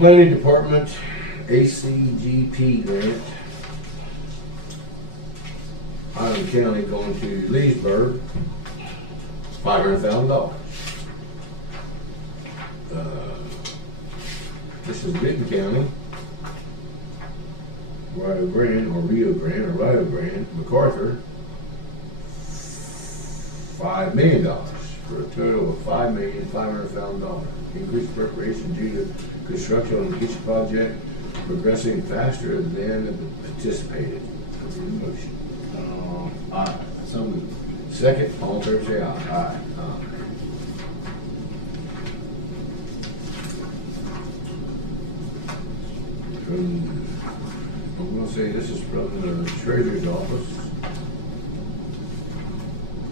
Planning Department ACGP grant. Highland County going to Leesburg, $500,000. This is Benton County, Rio Grande, MacArthur, $5 million for a total of $5,500,000. Increased appropriation due to construction on the beach project progressing faster than anticipated. Motion. Aye. So moved. Second, all in favor say aye. Aye. I'm gonna say this is from the Treasurer's Office.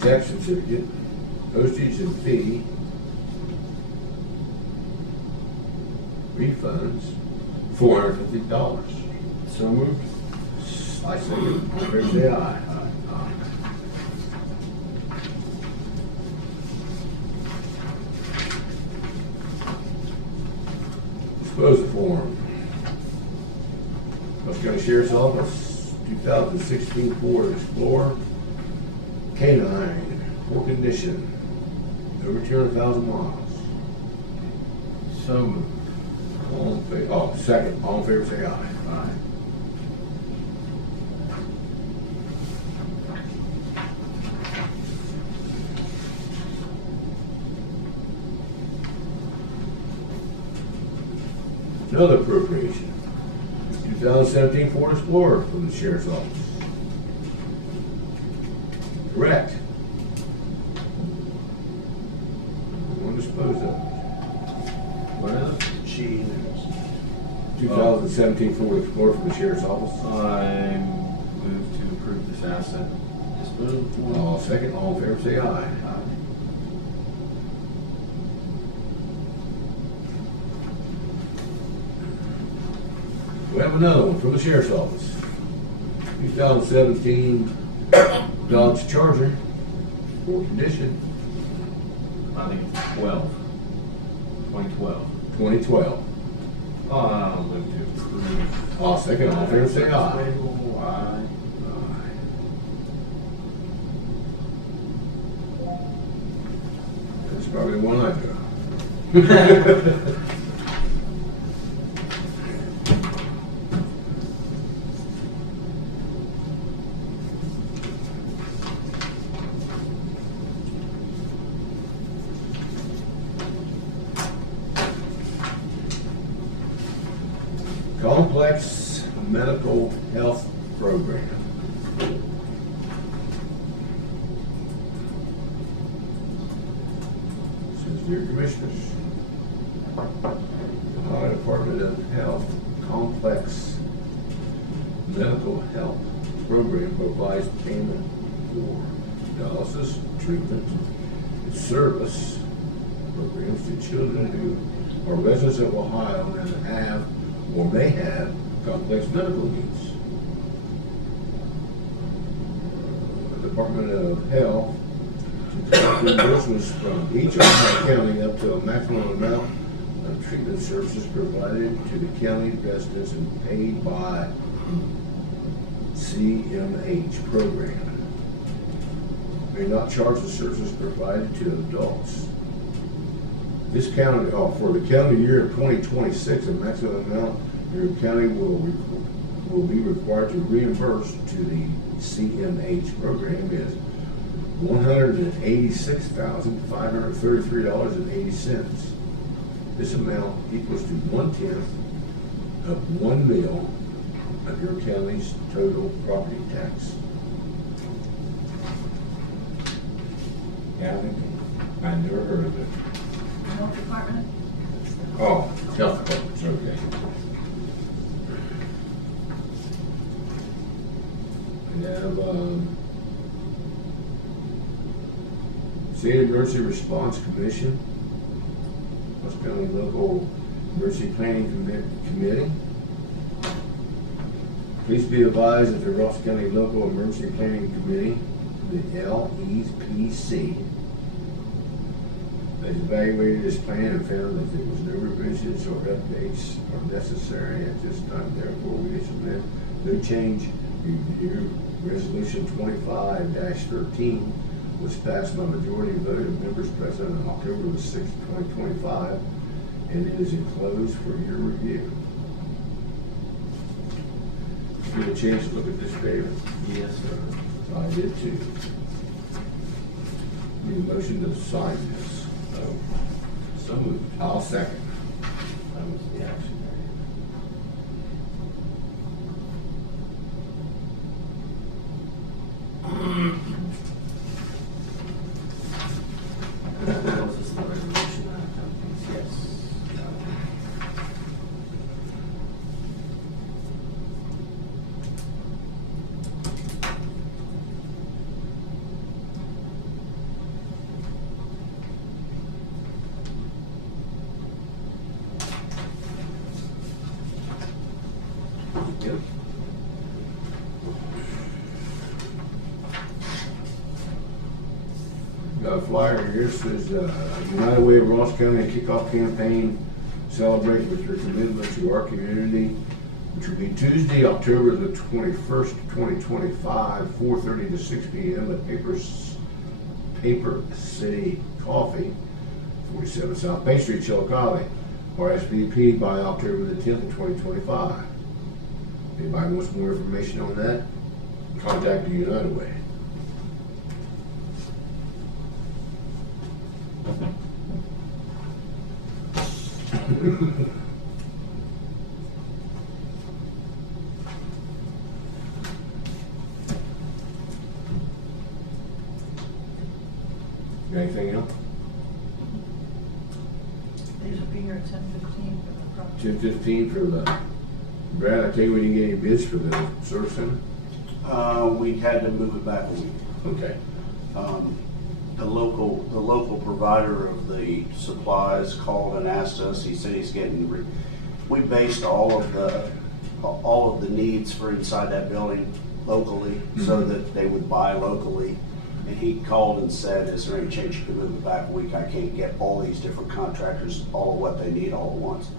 Tax certificate, postage and fee, refunds, $450. So moved. I say, all in favor say aye. Disposal form. West County Sheriff's Office, 2016 Ford Explorer, K9, poor condition, over 200,000 miles. So moved. All in favor, second, all in favor say aye. Aye. Another appropriation, 2017 Ford Explorer from the Sheriff's Office. Correct. We'll dispose of it. What is it? She. 2017 Ford Explorer from the Sheriff's Office. I move to approve this asset disposal form. All second, all in favor say aye. Aye. We have another one from the Sheriff's Office. 2017 Dodge Charger, poor condition, I think it's 2012. 2012. I'll move to approve. All second, all in favor say aye. Aye. That's probably the one I've got. Complex Medical Health Program. Says, dear Commissioners, the Ohio Department of Health Complex Medical Health Program provides payment for dialysis, treatment, and service programs to children who are residents of Ohio and have or may have complex medical needs. The Department of Health to collect reimbursements from each Ohio county up to a maximum amount of treatment services provided to the county residents and paid by CMH program. May not charge the services provided to adults. This county, for the calendar year of 2026, a maximum amount your county will be required to reimburse to the CMH program is $186,533.80. This amount equals to 1/10 of 1 mil of your county's total property tax. Yeah, I never heard of it. Health Department? Oh, Health Department, okay. We have, State Emergency Response Commission, West County Local Emergency Planning Committee. Please be advised that the Ross County Local Emergency Planning Committee, the LEPC, has evaluated this plan and found that there was no revisions or updates are necessary at this time. Therefore, we recommend no change. Review Resolution 25-13 was passed by majority vote of members present on October the 6th, 2025, and it is enclosed for your review. Did you get a chance to look at this, David? Yes, sir. I did too. Need a motion to sign this. So moved. I'll second. That was the action area. What else is the resolution? Yes. Yep. Got a flyer here, says, United Way of Ross County kickoff campaign, celebrate with your commitment to our community, which will be Tuesday, October the 21st, 2025, 4:30 to 6 p.m. at Paper City Coffee, 47 South Bay Street, Chillicothe. RSVP by October the 10th of 2025. Anybody wants more information on that? Contact the United Way. Got anything else? These will be here at 10:15 for the project. 10:15 for the, Brad, I tell you, we didn't get any bids for the service center? We had to move it back a week. Okay. The local provider of the supplies called and asked us. He said he's getting. We based all of the needs for inside that building locally, so that they would buy locally. And he called and said, "Is there any chance you could move it back a week? I can't get all these different contractors all of what they need all at once."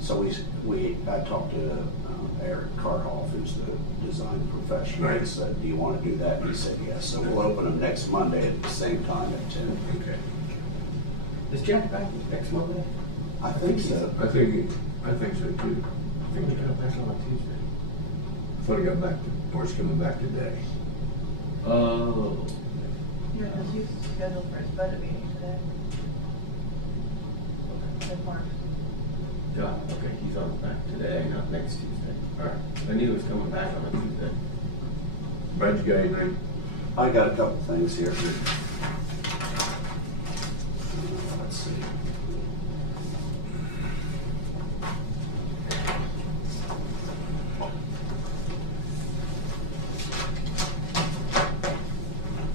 So I talked to Eric Carhoff, who's the design professional, Right. and said, "Do you want to do that?" And he said, "Yes." So we'll open them next Monday at the same time at 10. Okay. Is Jack back next Monday? I think so. I think so too. I think he got back on a Tuesday. I thought he got back, or he's coming back today. Oh. Yeah, because he's scheduled for his budget meeting today. With Mark. Yeah, okay, he's on back today, not next Tuesday. All right, I knew he was coming back on a Tuesday. Brad, you got anything? I got a couple things here. Let's see.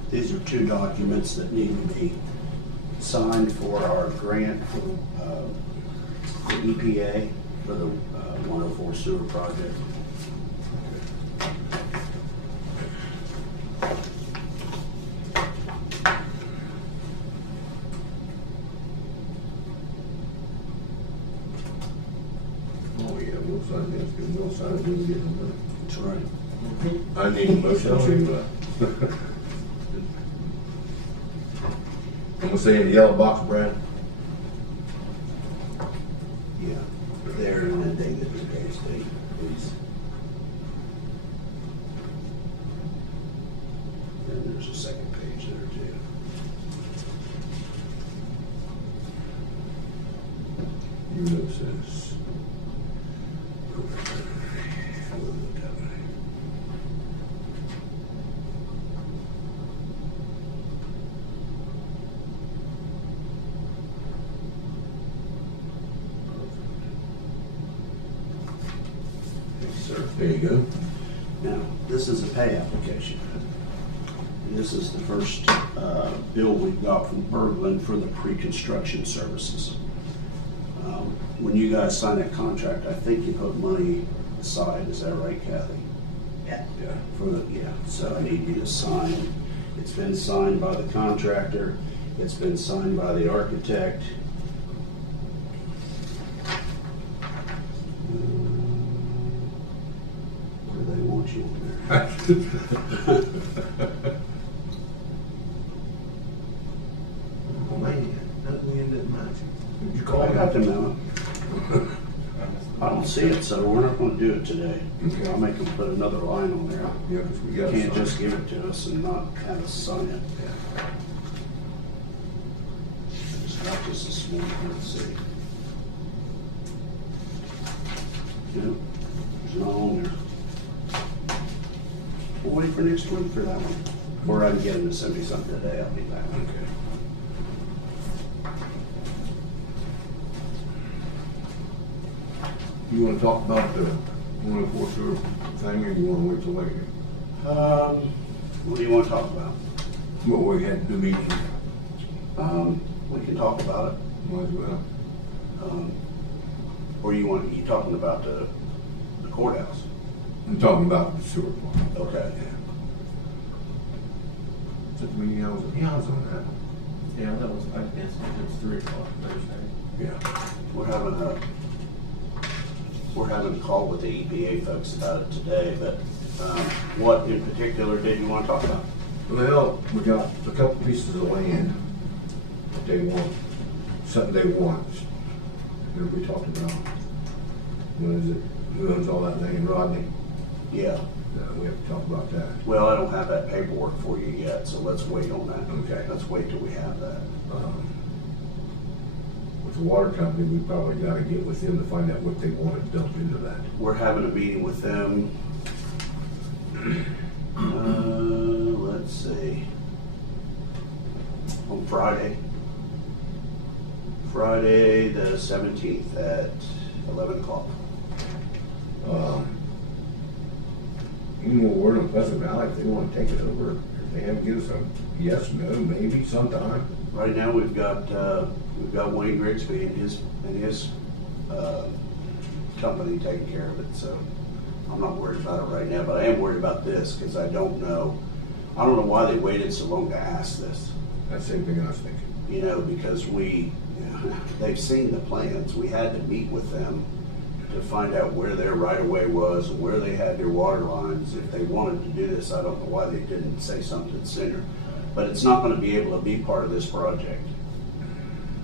These are two documents that need to be signed for our grant from the EPA for the 104 sewer project. Oh, yeah, we'll sign this, because we'll sign it when we get the money. That's right. I need a motion to, I'm gonna say in the yellow box, Brad. Yeah, there and then David today's date, please. And there's a second page there too. You know, it says. There you go. Now, this is a pay application. And this is the first bill we got from Berglund for the pre-construction services. When you guys sign that contract, I think you put money aside, is that right, Kathy? Yeah. Yeah, so I need you to sign. It's been signed by the contractor, It's been signed by the architect. What do they want you in there? Oh, man, nothing in that much. Did you call I got the me? memo. I don't see it, so we're not gonna do it today. Okay. I'll make them put another line on there. Yeah, 'cause we You got. can't just give it to us and not have us sign it. Yeah. I just got this morning, let's see. No, it's not on there. We'll wait for next week for that one. Or I can get them to send me something today, I'll be back. Okay. You wanna talk about the 104 sewer thing, or you wanna wait till later? What do you wanna talk about? Well, we had the meeting, We can talk about it. might as well. Or you talking about the courthouse? I'm talking about the sewer plant. Okay. Yeah. Is that the meeting I was on that. Yeah, that was, I guess it was 3 o'clock Thursday. Yeah. We're having a call with the EPA folks about it today, but what in particular did you want to talk about? Well, we got a couple pieces of land that they want, something they want. That we talked about. What is it? Who owns all that land, Rodney? Yeah, We have to talk about that. well, I don't have that paperwork for you yet, so let's wait on that. Okay. Let's wait till we have that. With the water company, we probably gotta get with them to find out what they want to dump into that. We're having a meeting with them. Let's see. On Friday. Friday the 17th at 11 o'clock. You know, word on Pleasant Valley, if they wanna take it over, if they have to give us a yes, no, maybe sometime. Right now, we've got Wayne Grigsby and his company taking care of it, so I'm not worried about it right now, but I am worried about this, because I don't know why they waited so long to ask this, That's the same thing I was thinking. because they've seen the plans, we had to meet with them to find out where their right-of-way was, and where they had their water lines. If they wanted to do this, I don't know why they didn't say something sooner. But it's not gonna be able to be part of this project.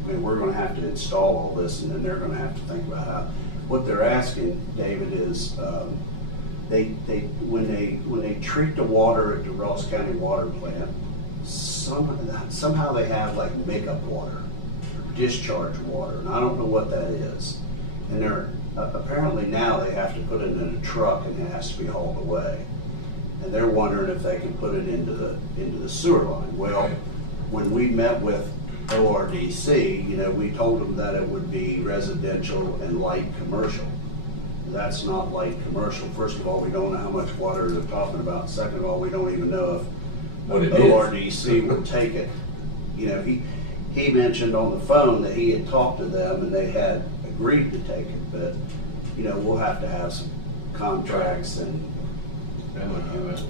I mean, we're gonna have to install all this, and then they're gonna have to think about how, what they're asking, David, is, when they treat the water at the Ross County Water Plant, somehow they have like makeup water, or discharge water, and I don't know what that is. And they're, apparently now they have to put it in a truck and it has to be hauled away. And they're wondering if they can put it into the sewer line. Well, when we met with ORDC, we told them that it would be residential and light commercial. That's not light commercial. First of all, we don't know how much water they're talking about. Second of all, we don't even know if What it is. ORDC will take it. He mentioned on the phone that he had talked to them and they had agreed to take it, but, we'll have to have some contracts and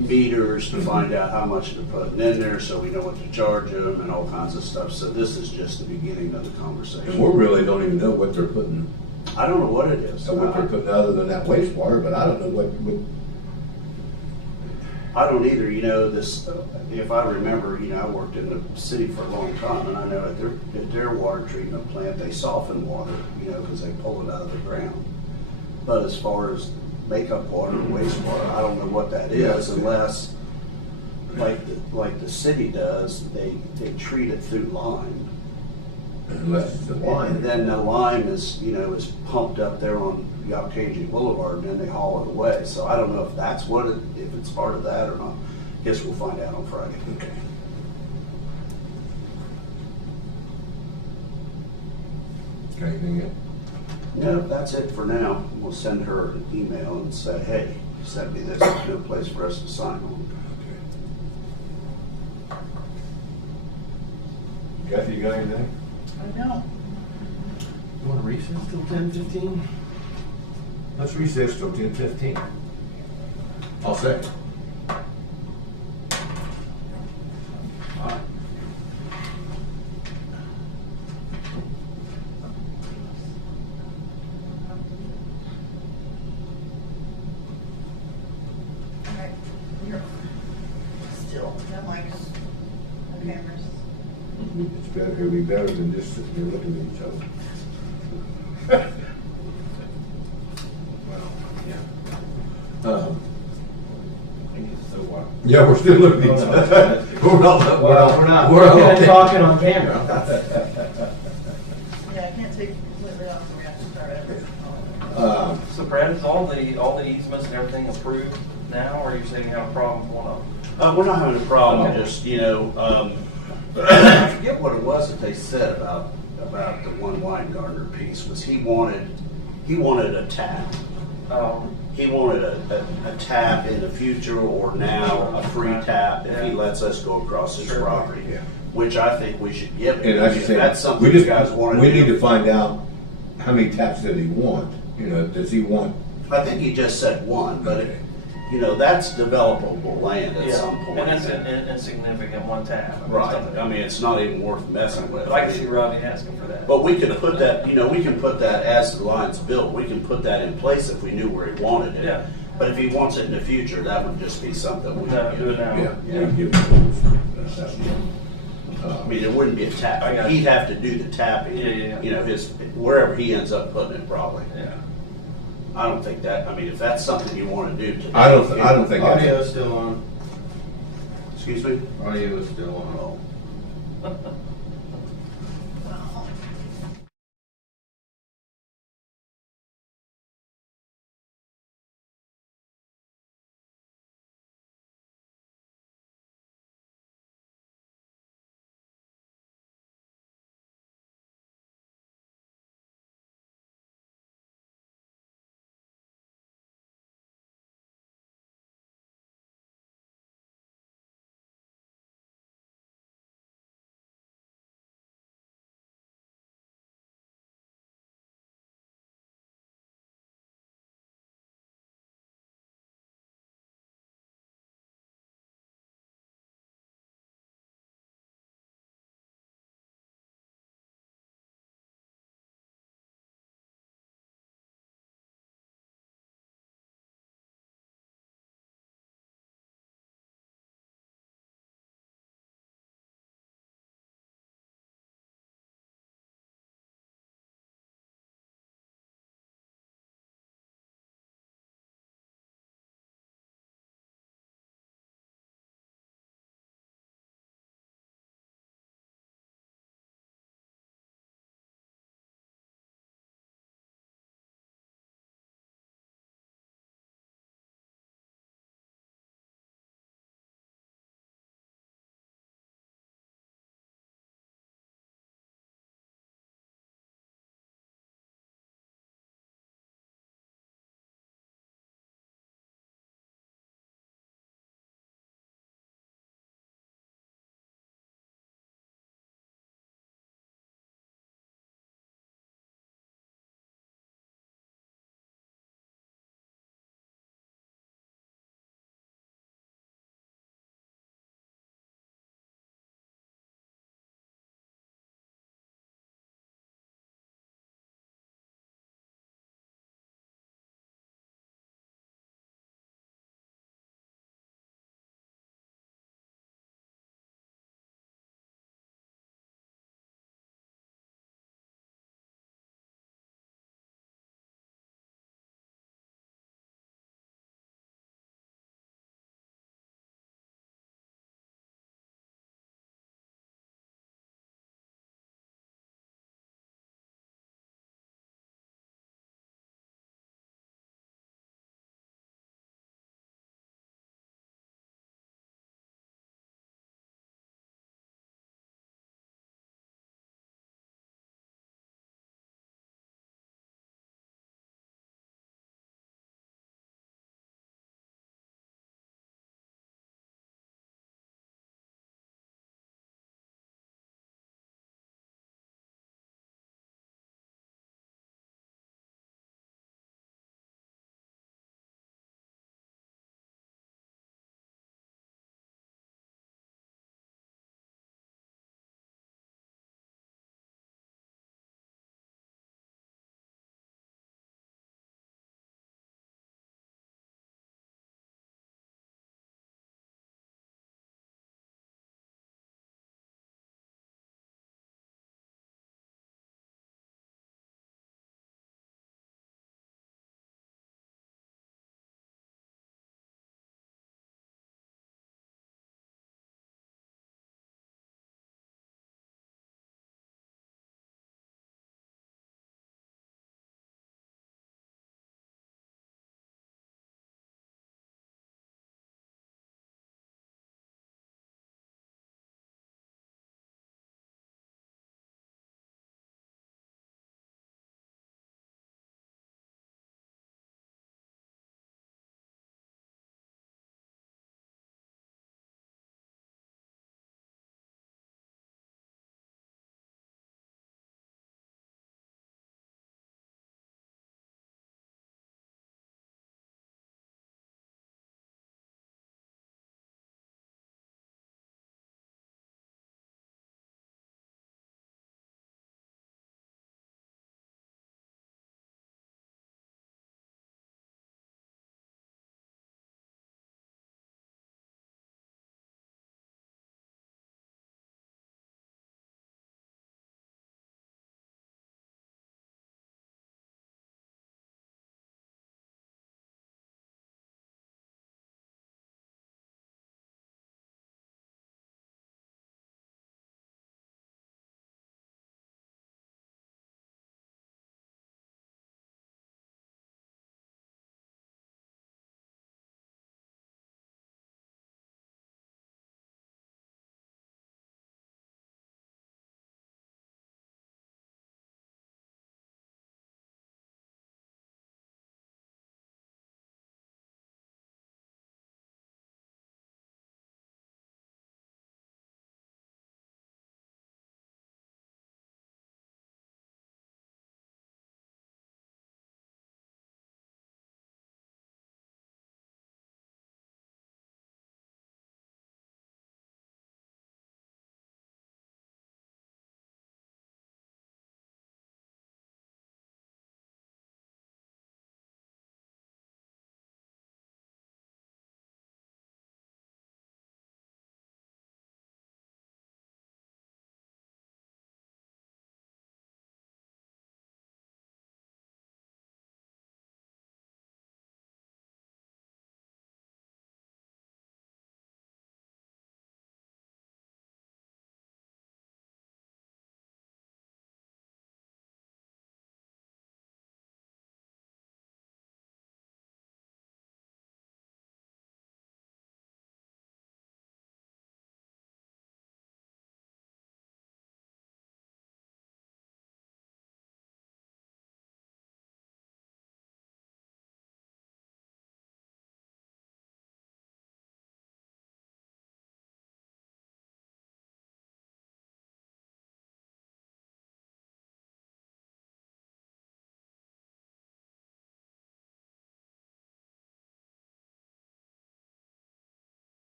meters to find out how much they're putting in there, so we know what to charge them and all kinds of stuff. So this is just the beginning of the And conversation. we really don't even know what they're putting, I don't know what it is. what they're putting other than that wastewater, but I don't know what I don't either, this, if I remember, I worked in the city for a long time, and I know at their water treatment plant, they soften water, because they pull it out of the ground. But as far as makeup water or wastewater, I don't know what that is unless, like the city does, they treat it through lime. unless it's the And line. then the lime is pumped up there on Yalkaji Boulevard, and then they haul it away. So I don't know if that's if it's part of that or not. Guess we'll find out on Friday. Okay. Got anything else? No, that's it for now. We'll send her an email and say, hey, send me this, there's no place for us to sign on. Okay. Kathy, you got anything? I know. You want to recess till 10:15? Let's recess till 10:15. I'll second. likes the cameras. It's better, it'll be better than just sitting here looking at each other. Well, yeah. So what? Yeah, we're still looking at each other. We're not, We're okay. talking on camera. Yeah, I can't take it completely off, we have to start over. So Brad, is all the easements and everything approved now, or are you saying you have a problem with one of them? We're not having a problem, Okay. just, I forget what it was that they said about the one Weingartner piece, was he wanted a tap. He wanted a tap in the future or now, a free tap if he Yeah. lets us go across his Sure. property, Yeah. which I think we should give him. And I I mean, should if say, that's something we you just, guys want to we do. need to find out how many taps does he want? You know, does he want? I think he just said one, but that's developable land at some point. And it's an insignificant one tab. I mean, it's Right, nothing- I mean, it's not even worth messing with. But I can see Rodney asking for that. But we could put that, we can put that as the line's built, we can put that in place if we knew where he wanted it. Yeah. But if he wants it in the future, that would just be something we No, could do it now. Yeah. Yeah. we give him those. I mean, it wouldn't be a tap, I got he'd you. have to do the tapping. Yeah. Wherever he ends up putting it probably. Yeah. I don't think that, I mean, if that's something you wanna do today. I don't think. that's- Audio is still on. Excuse me? Audio is still on. Oh.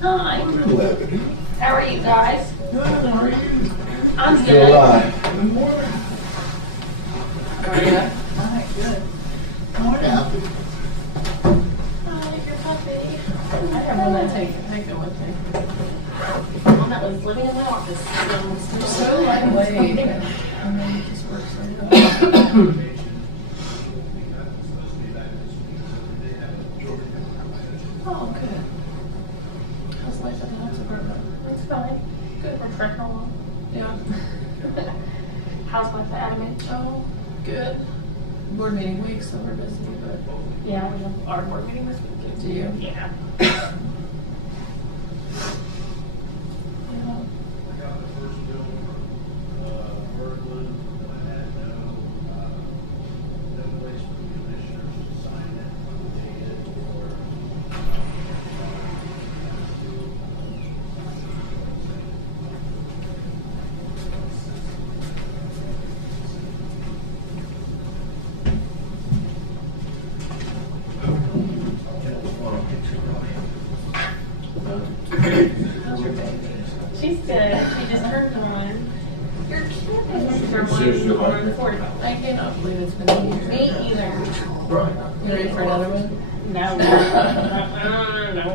Hi, 11. how are you guys? Good, how are you? I'm Still good. alive. Good morning. How are you? Hi, good. Hi, your puppy. I have one that take it with me. One that was living in my office. They're so lightweight. And they just work so good. Oh, good. How's life at the health department? It's fine. Good, we're trucking along. Yeah. How's life at Adamant? Oh, good. Board meeting week, so we're busy, but Yeah, we have our board meeting this weekend. do you? Yeah. Yeah. How's your baby? She's good. She just turned one. Your kid is Seriously, like on that? 4. I cannot believe it's been a year. Me either. Right. You ready for another one? No. No.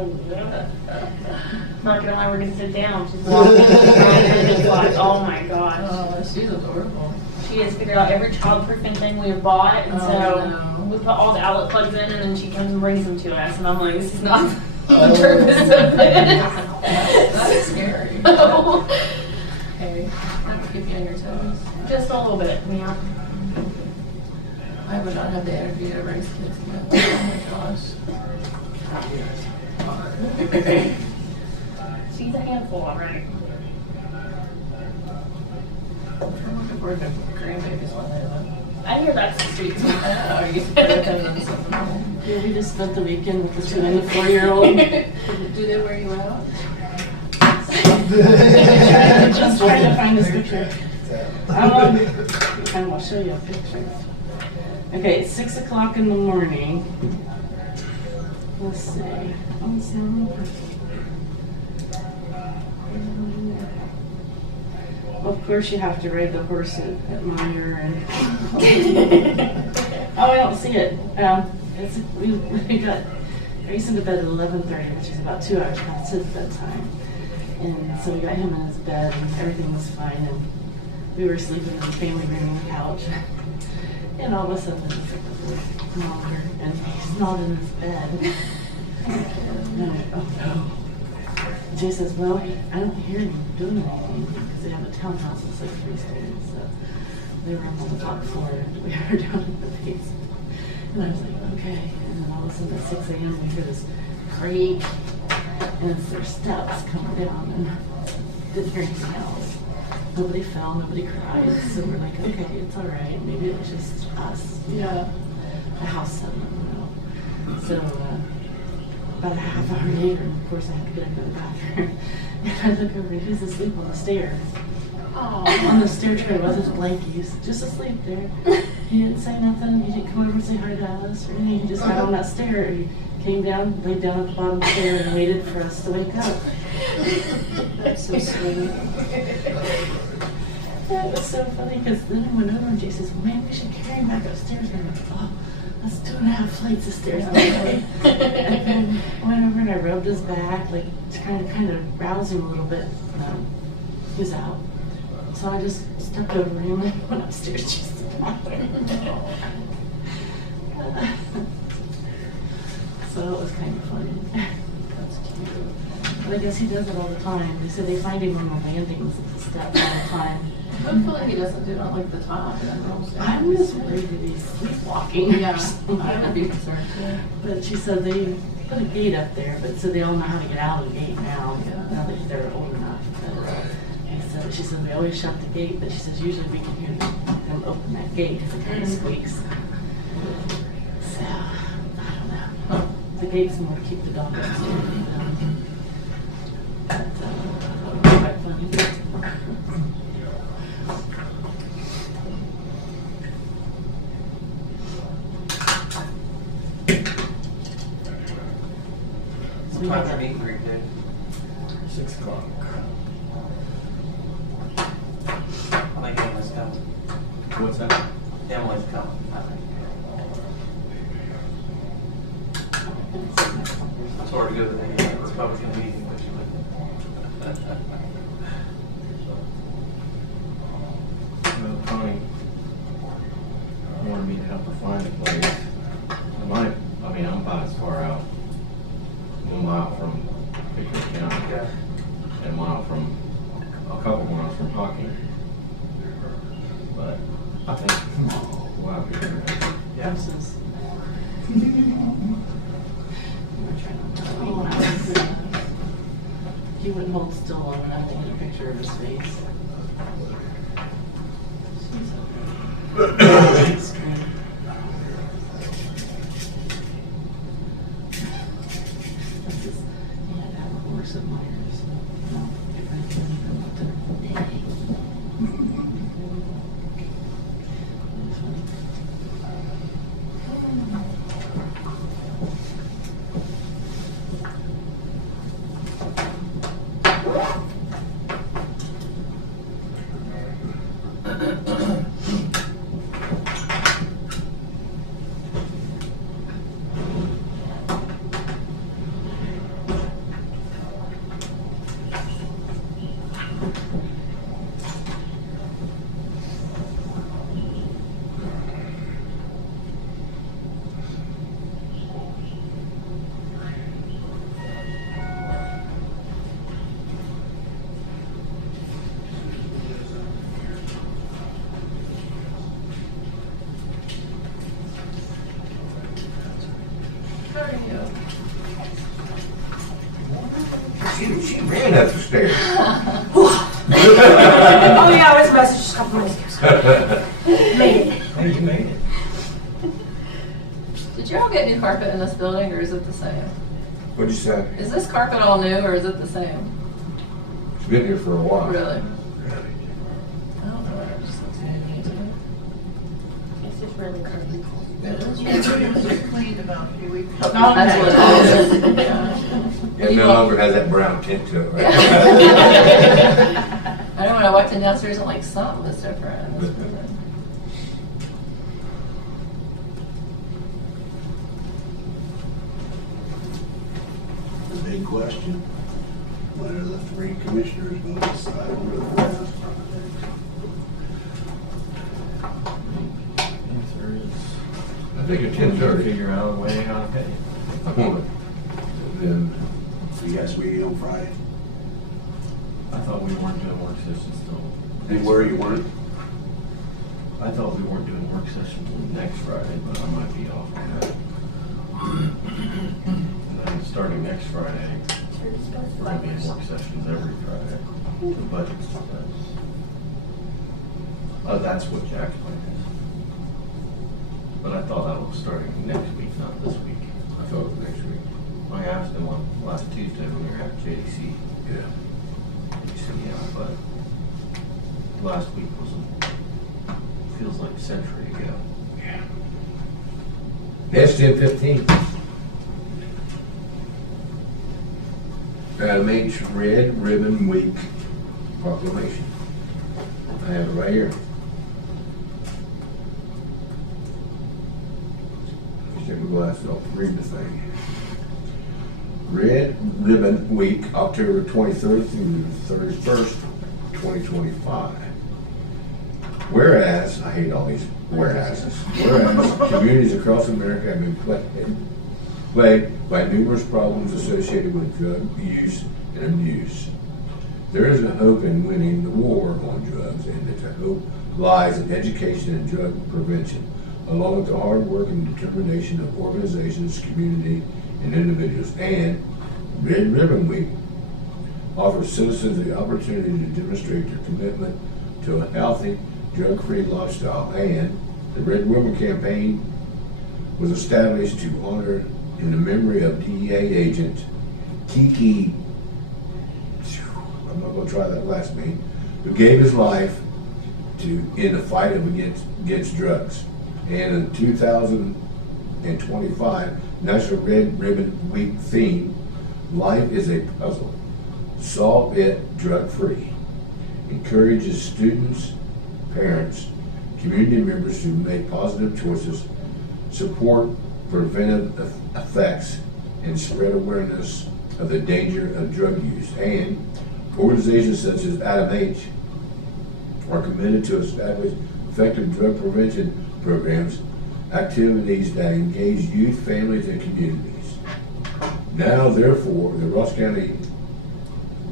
Not gonna lie, we're gonna sit down. She's walking. Just like, oh my gosh. Oh, she's adorable. She has figured out every childproofing thing we have bought, and Oh, so no. we put all the outlet plugs in, and then she comes and brings them to us, and I'm like, this is not the purpose of this. That's scary. So, Hey, I have to keep you on your toes. just a little bit, yeah. I would not have the energy to raise kids again. Oh my gosh. She's a handful, all right. I'm looking forward to grandbabies one day though. I hear that's the streets. I know, you used to play with them and something. Yeah, we just spent the weekend with the 2 and the 4-year-old. Do they wear you out? Just trying to find this picture. And I'll show you a picture. Okay, it's 6 o'clock in the morning. Let's see. Oh, it's not real. Well, of course, you have to ride the horse at Meyer and. Oh, I don't see it. We got Grayson to bed at 11:30, which is about 2 hours past his bedtime. And so we got him in his bed, and everything was fine. And we were sleeping in the family room on the couch. And all of a sudden, it's like longer, and he's not in his bed. And I'm like, oh no. Jay says, well, I don't hear him doing anything because they have a townhouse that's like 3 stories. So they were up on the top floor and we were down in the basement. And I was like, okay. And then all of a sudden at 6 a.m. we hear this creak and it's their steps coming down and didn't hear anything else. Nobody fell, nobody cried. So we're like, okay, it's all right. Maybe it was just us. Yeah. The house set them, So about a half hour later, of course, I had to get up to the bathroom. And I look over and he's asleep on the stairs. Oh. On the stair tray with his blankies, just asleep there. He didn't say nothing. He didn't come over and say hi to us or anything. He just got on that stair. He came down, laid down at the bottom of the stair, and waited for us to wake up. That's so sweet. That was so funny because then I went over and Jay says, well, man, we should carry him back upstairs. And I'm like, oh, that's 2.5 flights of stairs. And then I went over and I rubbed his back, like to kind of rouse him a little bit. He was out. So I just stepped over him and went upstairs just to So it was kind of funny. That's cute. But I guess he does it all the time. They said they find him on the landings at the steps all the time. Hopefully he doesn't do it on like the top and rolls down. I'm just worried that he's sleepwalking. Yeah, or something. I would be concerned too. But she said they put a gate up there, but so they all know how to get out of the gate now. Yeah. Now that they're old enough. But she said we always shut the gate, but she says usually we can hear them open that gate because it kind of squeaks. So I don't know. The gate's more to keep the dog out. But quite funny. So we How'd got your meet and greet do? 6 o'clock. I think Emily's coming. What's that? Emily's coming, I think. It's hard to go to the Republican meeting, but you would. Well, Connie wanted me to help her find a place. I'm about as far out, 1 mile from Pickett County, Yeah. and a couple miles from Hocking. But I think we'll have to figure it out. Yeah. Houses. Oh, he wouldn't hold still long enough to get a picture of his face. Screen. That's his, he had to have a horse of Myers. No, different than what to. She ran up the stairs. Oh yeah, it was a message just a couple minutes ago. Made it. Hey, you made it. Did you all get new carpet in this building, or is it the same? What'd you say? Is this carpet all new, or is it the same? She's been here for a while. Really? I don't know. It just looks new to me. It's just really curvy. It is. Cleaned about a few weeks ago. That's what it is. Yeah. It no longer has that brown tint to it, right? I know when I walked in downstairs, I'm like, something was different in this building. The big question, when are the 3 commissioners going to decide on the rest? Answer is, I think at can you 10:30. figure out a way how to pay it? I want it. Then So you guys meeting on Friday? I thought we weren't doing work sessions till. And where you weren't? I thought we weren't doing work sessions next Friday, but I might be off on that. And then starting next Friday, we're gonna be in work sessions every Friday. The budget's discussed. Oh, that's what Jack's plan is. But I thought that was starting next week, not this week. I thought it was next week. I asked him on last Tuesday when we were at JDC. Yeah. He said, yeah, but last week was, feels like a century ago. Yeah. It's 10:15. Makes Red Ribbon Week proclamation. I have it right here. Let's take my glasses off and read the thing. Red Ribbon Week, October 23rd through 31st, 2025. Whereas, I hate all these whereases. Whereas communities across America have been plagued by numerous problems associated with drug use and abuse. There is a hope in winning the war on drugs, and that the hope lies in education and drug prevention, along with the hard work and determination of organizations, community, and individuals. And Red Ribbon Week offers citizens the opportunity to demonstrate their commitment to a healthy, drug-free lifestyle. And the Red Ribbon Campaign was established to honor in the memory of DEA agent Kiki, I'm not going to try that last name, who gave his life in the fight against drugs. And in 2025 National Red Ribbon Week theme, life is a puzzle. solve it drug-free, encourages students, parents, community members who make positive choices, support preventive effects, and spread awareness of the danger of drug use. And organizations such as Adam H. are committed to establish effective drug prevention programs, activities that engage youth, families, and communities. Now, therefore, the Ross County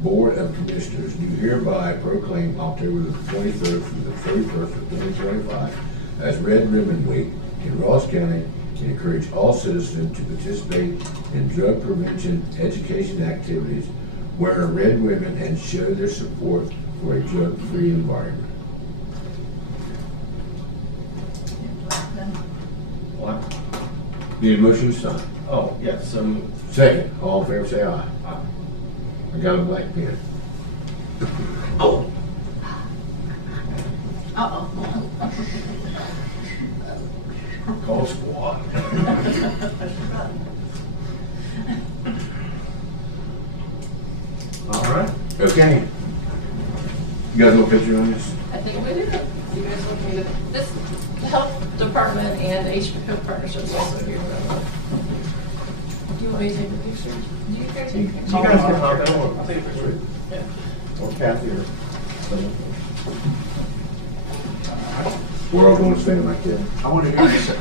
Board of Commissioners do hereby proclaim October the 23rd through the 31st of 2025 as Red Ribbon Week in Ross County, and encourage all citizens to participate in drug prevention education activities, wear a red ribbon, and show their support for a drug-free environment. What? Need a motion to sign? Oh, yeah, so, Second, all in favor, say aye. Aye. I got a black pen. Uh-oh. Call squad. all right. Okay. You guys want a picture on this? I think we do. You guys want me to, this, the health department and HBO partnerships also here. Do you want me to take a picture? Do you guys take a picture? You guys can talk, I'll take a picture. Yeah. Or Kathy or. We're all going to stand like that. I want to hear you say,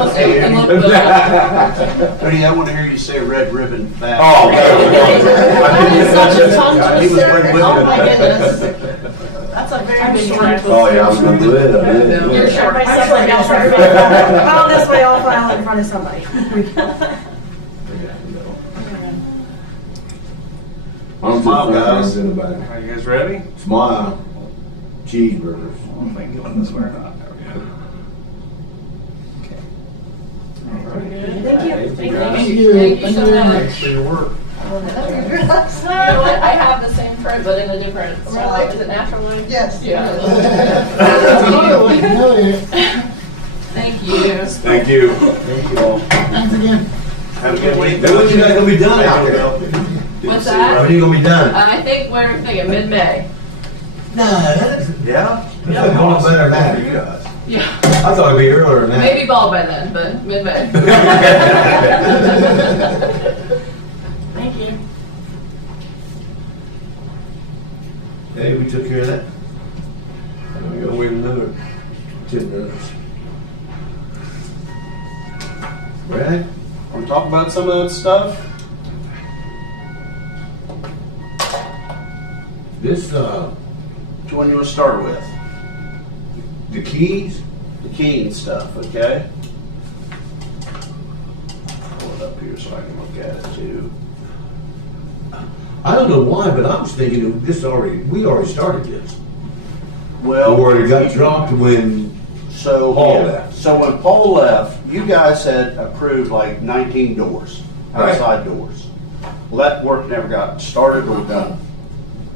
Let's see if we can look good. Cody, I want to hear you say red ribbon fast. Oh. That is such a tongue Yeah, he was twister. red ribbon. Oh my goodness. That's a very big tongue twister. Oh, yeah, I was going to do it. I did. You're sure by I'm somebody else. File this way, I'll file it in front of somebody. I'm Smile, guys. Anybody. Are you guys ready? Smile. Cheeseburgers. I don't think you want this way or not. There we go. Thank you. Thank you. Thank you so much. Thanks for your work. You know what? I have the same print, but in a different, is it natural light? Yes. Yeah. Thank you. Thank you. Thank you all. Thanks again. Have a good week. When you guys gonna be done out there? What's that? When are you gonna be done? I think we're thinking mid-May. No, that's Yeah? going better than that, you guys. Yeah. I thought it'd be earlier than that. Maybe bald by then, but mid-May. Thank you. Hey, we took care of that. We gotta wait another 10 minutes. Brad? Want to talk about some of that stuff? This, Which one you want to start with? the keys? The keying stuff, okay? Pull it up here so I can look at it too. I don't know why, but I was thinking we already started this. Well, Or it got dropped when, so Paul yeah. left. So when Paul left, you guys had approved like 19 doors, Right. outside doors. Well, that work never got started or done.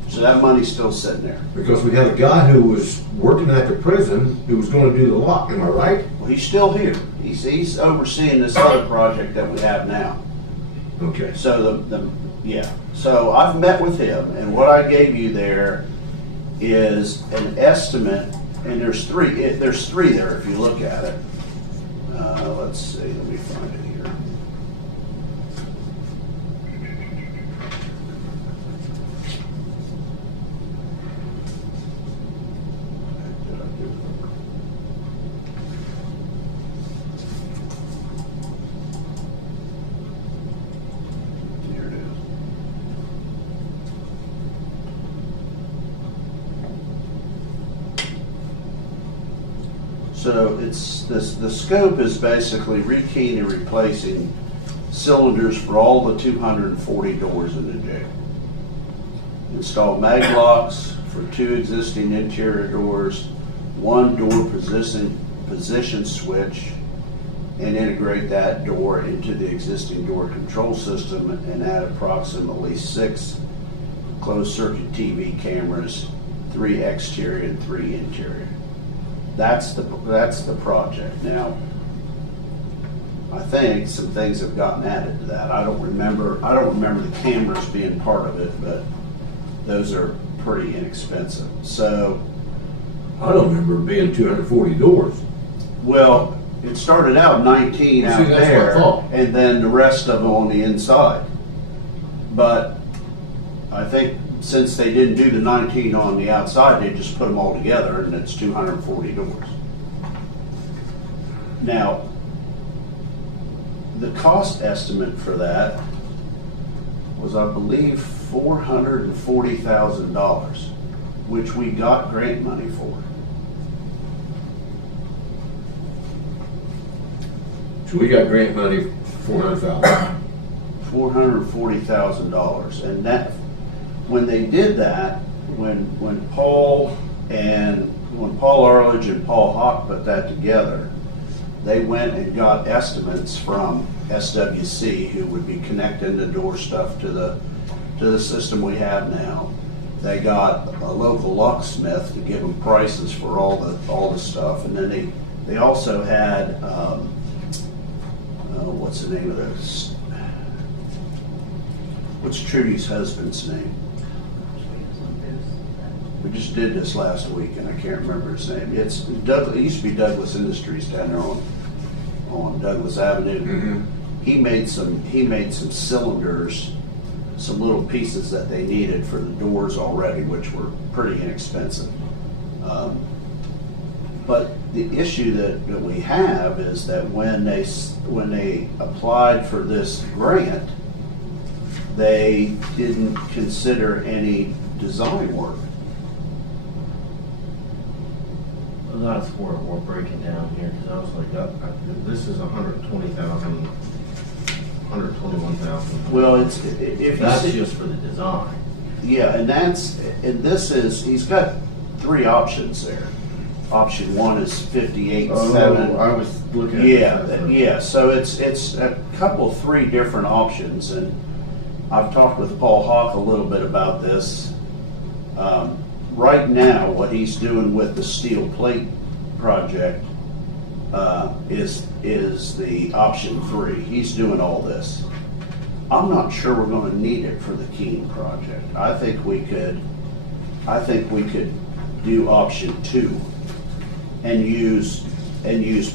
So that money's still sitting there. because we had a guy who was working at the prison who was gonna do the lock, am I right? Well, he's still here. He's overseeing this other project that we have now. Okay. So yeah. So I've met with him, and what I gave you there is an estimate, and there's three there if you look at it. Let's see, let me find it here. Here it is. So it's the scope is basically rekeying and replacing cylinders for all the 240 doors in the jail. Install mag locks for 2 existing interior doors, 1 door position switch, and integrate that door into the existing door control system and add approximately 6 closed circuit TV cameras, 3 exterior and 3 interior. That's the project. Now, I think some things have gotten added to that. I don't remember the cameras being part of it, but those are pretty inexpensive. So, I don't remember it being 240 doors. well, it started out 19 Well, out see, that's what I there, thought. and then the rest of them on the inside. But I think since they didn't do the 19 on the outside, they just put them all together, and it's 240 doors. Now, the cost estimate for that was, I believe, $440,000, which we got grant money for. So we got grant money, $400,000. $440,000, and that, when they did that, when Paul Arledge and Paul Hawk put that together, they went and got estimates from SWC, who would be connecting the door stuff to the system we have now. They got a local locksmith to give them prices for all the stuff, and then they also had what's the name of this? What's Trudy's husband's name? We just did this last week, and I can't remember his name. It used to be Douglas Industries down there on Douglas Avenue. Mhm. He made some cylinders, some little pieces that they needed for the doors already, which were pretty inexpensive. But the issue that we have is that when they applied for this grant, they didn't consider any design work. Well, that's where we're breaking down here, because I was like, this is 120,000, 121,000. Well, if you That's see, just for the design. yeah, and this is, he's got three options there. Option one is 58.7. I was looking at Yeah, so it's a couple, three different options, and I've talked with Paul Hawk a little bit about this. Right now, what he's doing with the steel plate project is the option three. He's doing all this. I'm not sure we're gonna need it for the Keene project. I think we could do option two and use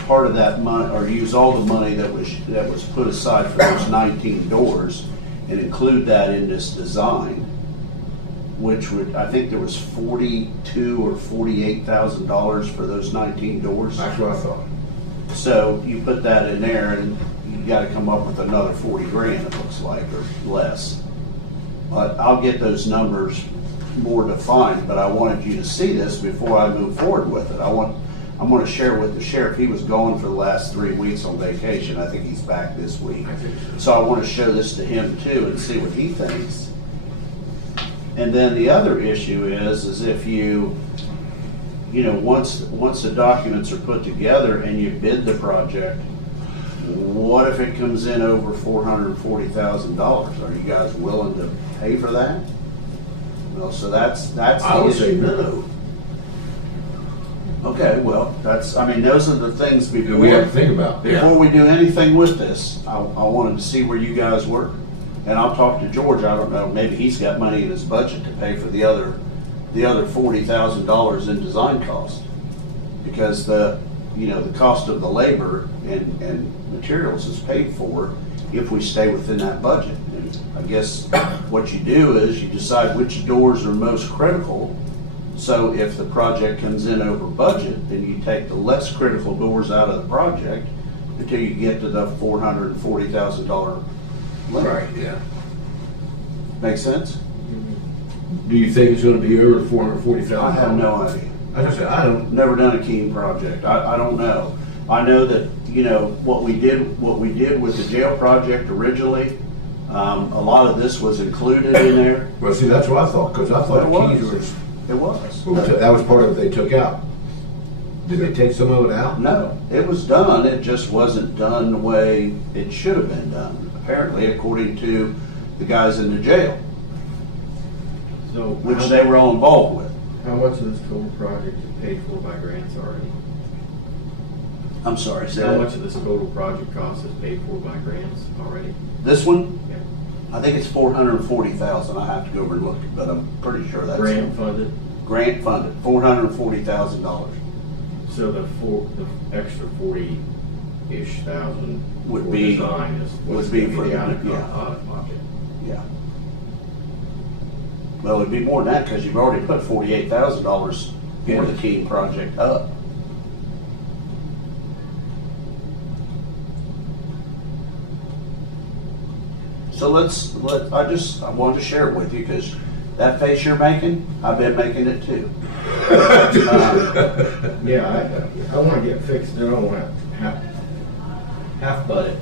part of that money, or use all the money that was put aside for those 19 doors and include that in this design, which would, I think there was $42,000 or $48,000 for those 19 doors. That's what I thought. So you put that in there and you gotta come up with another 40 grand, it looks like, or less. But I'll get those numbers more defined, but I wanted you to see this before I move forward with it. I'm gonna share with the sheriff. He was gone for the last 3 weeks on vacation. I think he's back this week. I think so. So I wanna show this to him too and see what he thinks. And then the other issue is if once the documents are put together and you bid the project, what if it comes in over $440,000? Are you guys willing to pay for that? Well, so that's I the would say issue. no. Okay, well, those are the things before We have to think about. before we do anything with this. I wanted to see where you guys were. And I'll talk to George. I don't know, maybe he's got money in his budget to pay for the other $40,000 in design cost. Because the cost of the labor and materials is paid for if we stay within that budget. And I guess what you do is you decide which doors are most critical. So if the project comes in over budget, then you take the less critical doors out of the project until you get to the $440,000 limit. Right, yeah. Make sense? Do you think it's gonna be over $440,000? I have no idea. Like I said, I don't. Never done a Keene project. I don't know. I know that, what we did with the jail project originally, a lot of this was included in there. Well, see, that's what I thought, because I thought It the keys was. It was. were, that was part of what they took out. Did they take some of it out? No, it was done. It just wasn't done the way it should have been done, apparently, according to the guys in the jail, So which they were all involved with. how much of this total project is paid for by grants already? I'm sorry, say How that. much of this total project cost is paid for by grants already? This one, Yeah. I think it's 440,000. I have to go over and look, but I'm pretty sure that's Grant funded, grant funded, $440,000. so the extra 40-ish thousand Would for be- design is what's would be gonna for be the- out of yeah. pocket. Yeah. Well, it'd be more than that because you've already put $48,000 for the Keene project up. So I wanted to share it with you because that face you're making, I've been making it too. Yeah, I want to get fixed. I don't want to half butt it.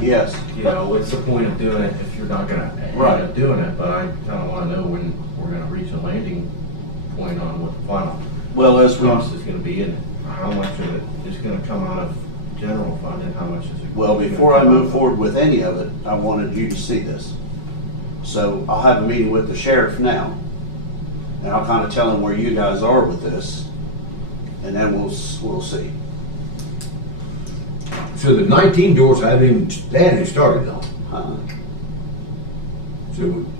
Yes. You know, what's the point of doing it if you're not gonna end Right. up doing it? But I kind of want to know when we're gonna reach a landing point on what the final Well, as we, cost is gonna be and how much of it is gonna come out of general fund and how much is it? well, gonna before I come move out of- forward with any of it, I wanted you to see this. So I'll have a meeting with the sheriff now, and I'll kind of tell him where you guys are with this, and then we'll see. So the 19 doors haven't even started though. Uh,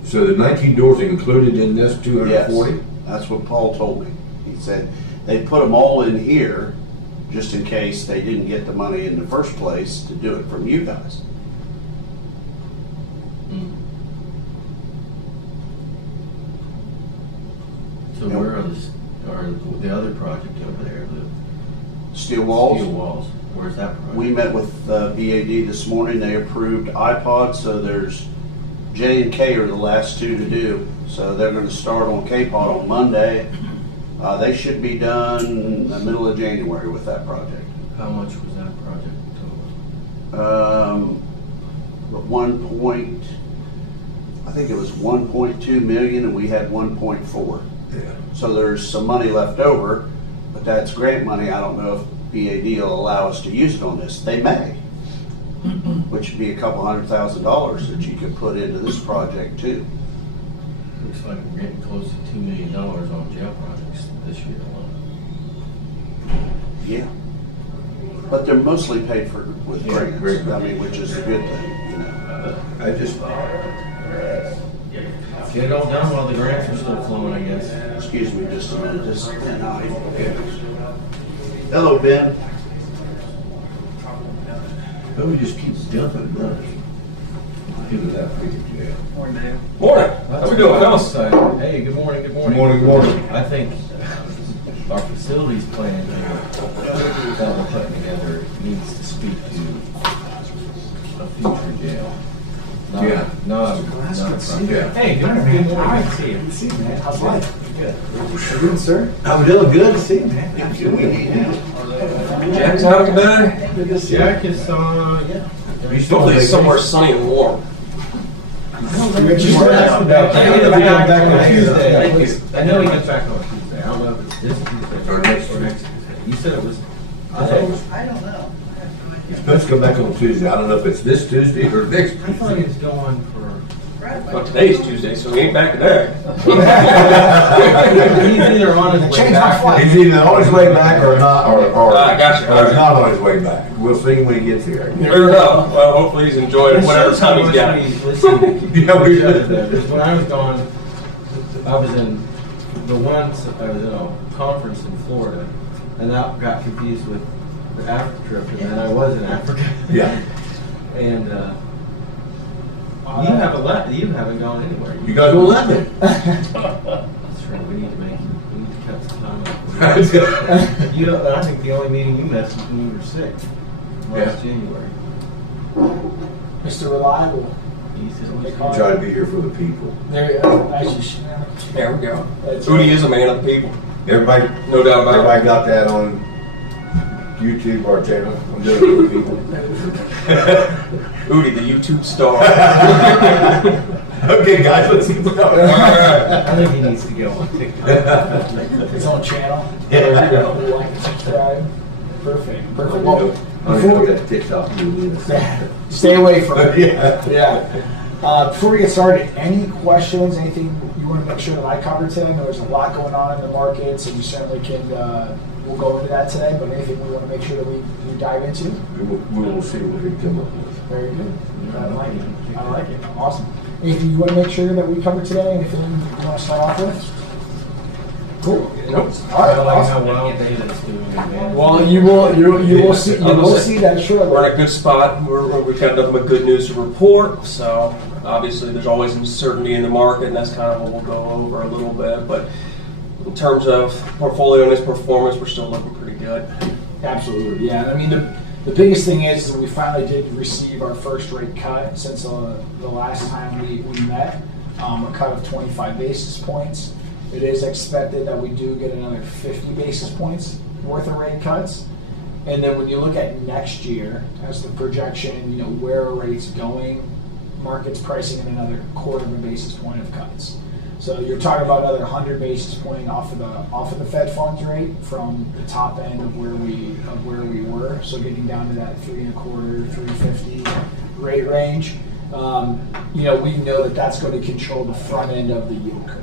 So the 19 doors are included in this Yes, 240? that's what Paul told me. He said they put them all in here just in case they didn't get the money in the first place to do it from you guys. So where are the other project over there, the Steel walls. steel walls? Where's that project? We met with BAD this morning. They approved iPod, so there's J and K are the last two to do. So they're going to start on K-Pod on Monday. They should be done in the middle of January with that project. How much was that project total? I think it was 1.2 million, and we had 1.4. Yeah. So there's some money left over, but that's grant money. I don't know if BAD will allow us to use it on this. They may, which would be a couple $100,000 that you could put into this project too. Looks like we're getting close to $2 million on jail projects this year alone. Yeah. But they're mostly paid for with Yeah, grants. great. I mean, which is a good thing, you know. I just, Get it all done while the grants are still flowing, I guess. Excuse me just a minute, just Ben. Hello, Ben. but we just keep dumping money into that freaking jail. Morning. How we doing, fellas? Hey, good morning, good morning. Morning, morning. I think our facilities plan that we're putting together needs to speak to a future jail. Not- Yeah. Not a front. Yeah. Hey, good morning, good morning, good to see you. Good to see you, man. How's life? Good. Good, sir. I'm doing good. See you, man. Jack's out today. Good to see you. Jack is, yeah. Hopefully it's somewhere sunny and warm. You were asking about I know that. he We gets got back on to Tuesday. Yeah, Thank please. you. I know he gets back on Tuesday. I don't know if it's this Tuesday Or next or next Tuesday. You said it was. I thought it was, I don't know. he's supposed to come back on Tuesday. I don't know if it's this Tuesday or next I thought he Tuesday. was going for. Well, today's Tuesday, so he ain't back today. He's either on his way Change my back. flight. He's either on his way back or not, or I got you. or he's not on his way back. We'll see when he gets here. Fair enough. Well, hopefully he's enjoying whatever time he's got. Yeah, we should. Because when I was gone, I was in I was in a conference in Florida, and I got confused with the Africa trip, and then I was in Africa. Yeah. And you haven't gone anywhere. You guys will love it. That's right. We need to cut some time out. You know, I think the only meeting you missed was when you were sick last January. Mr. Reliable. You said, Try to be here for the people. There you go. Nice to see you. There we go. That's Udi is a man of the people. Everybody, No doubt about everybody it. got that on YouTube or channel. I'm doing it for the people. Udi, the YouTube star. Okay, guys, let's keep going. I think he needs to go on TikTok. His own channel. Yeah. Like and subscribe. Perfect. Perfect. I Well, don't before know we that TikTok you need. stay away from it. Yeah. Yeah. Before we get started, any questions, anything you want to make sure that I cover today? I know there's a lot going on in the markets, and you certainly can we'll go into that today, but anything we want to make sure that we dive into? We'll see what we come up with. Very good. I like it. I like it. Awesome. Anything you want to make sure that we cover today? Anything you want to start off with? Cool. Nope. All right. I like Awesome. how well David's doing, man. Well, you will see that shortly. We're in a good spot. We've got nothing but good news to report. So obviously, there's always uncertainty in the market, and that's kind of what we'll go over a little bit. But in terms of portfolio and its performance, we're still looking pretty good. Absolutely, yeah. And I mean, the biggest thing is that we finally did receive our first rate cut since the last time we met, a cut of 25 basis points. It is expected that we do get another 50 basis points worth of rate cuts. And then when you look at next year as the projection, where are rates going, market's pricing in another quarter of a basis point of cuts. So you're talking about another 100 basis point off of the Fed funds rate from the top end of where we were. So getting down to that 3.25, 3.50 rate range. We know that that's going to control the front end of the yield curve.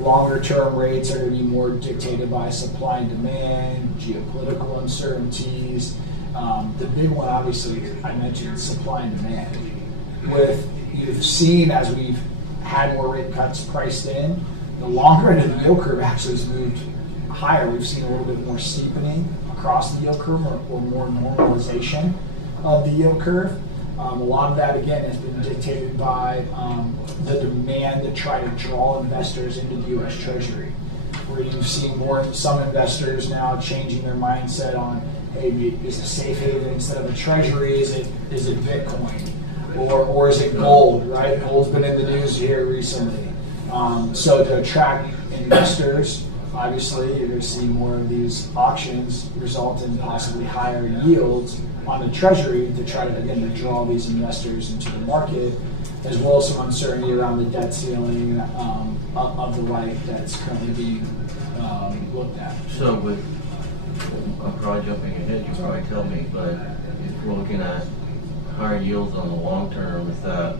Longer term rates are going to be more dictated by supply and demand, geopolitical uncertainties. The big one, obviously, I mentioned supply and demand. You've seen as we've had more rate cuts priced in, the longer end of the yield curve actually has moved higher. We've seen a little bit more steepening across the yield curve or more normalization of the yield curve. A lot of that, again, has been dictated by the demand to try to draw investors into the U.S. Treasury, where you've seen some investors now changing their mindset on, hey, is a safe haven instead of a Treasury? Is it Bitcoin? Or is it gold, right? Gold's been in the news here recently. So to attract investors, obviously, you're going to see more of these auctions result in possibly higher yields on the Treasury to try to, again, to draw these investors into the market, as well as some uncertainty around the debt ceiling of the like that's currently being looked at. So with, I'm probably jumping ahead, you probably tell me, but if we're looking at higher yields on the long term, is that,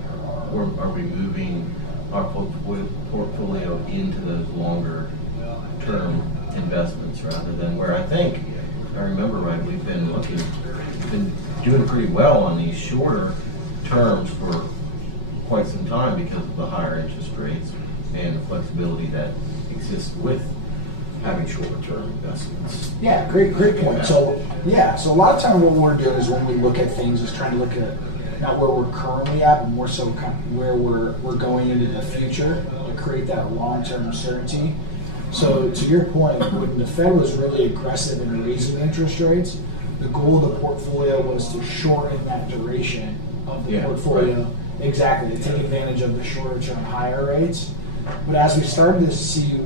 or are we moving our portfolio into those longer term investments rather than where I think, if I remember right, we've been doing pretty well on these shorter terms for quite some time because of the higher interest rates and the flexibility that exists with having shorter term investments. Yeah, great point. So a lot of time what we're doing is when we look at things is trying to look at not where we're currently at, but more so kind of where we're going into the future to create that long-term certainty. So to your point, when the Fed was really aggressive in raising interest rates, the goal of the portfolio was to shorten that duration of the portfolio. Right. Exactly, to take advantage of the shorter term higher rates. But as we started to see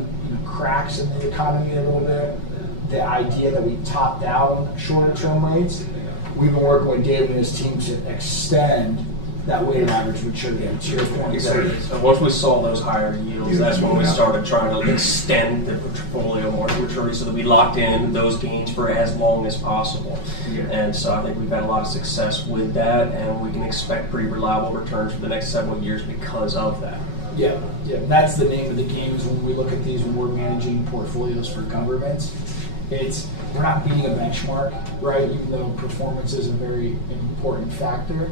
cracks in the economy a little bit, the idea that we topped out on shorter term rates, we've been working with David and his team to extend that weighted average maturity to your point. Exactly. So once we saw those higher yields, that's when we started trying to extend the portfolio more maturity so that we locked in those gains for as long as possible. Yeah. And so I think we've had a lot of success with that, and we can expect pretty reliable returns for the next several years because of that. Yeah. That's the name of the game is when we look at these when we're managing portfolios for governments. We're not beating a benchmark, right? Even though performance is a very important factor.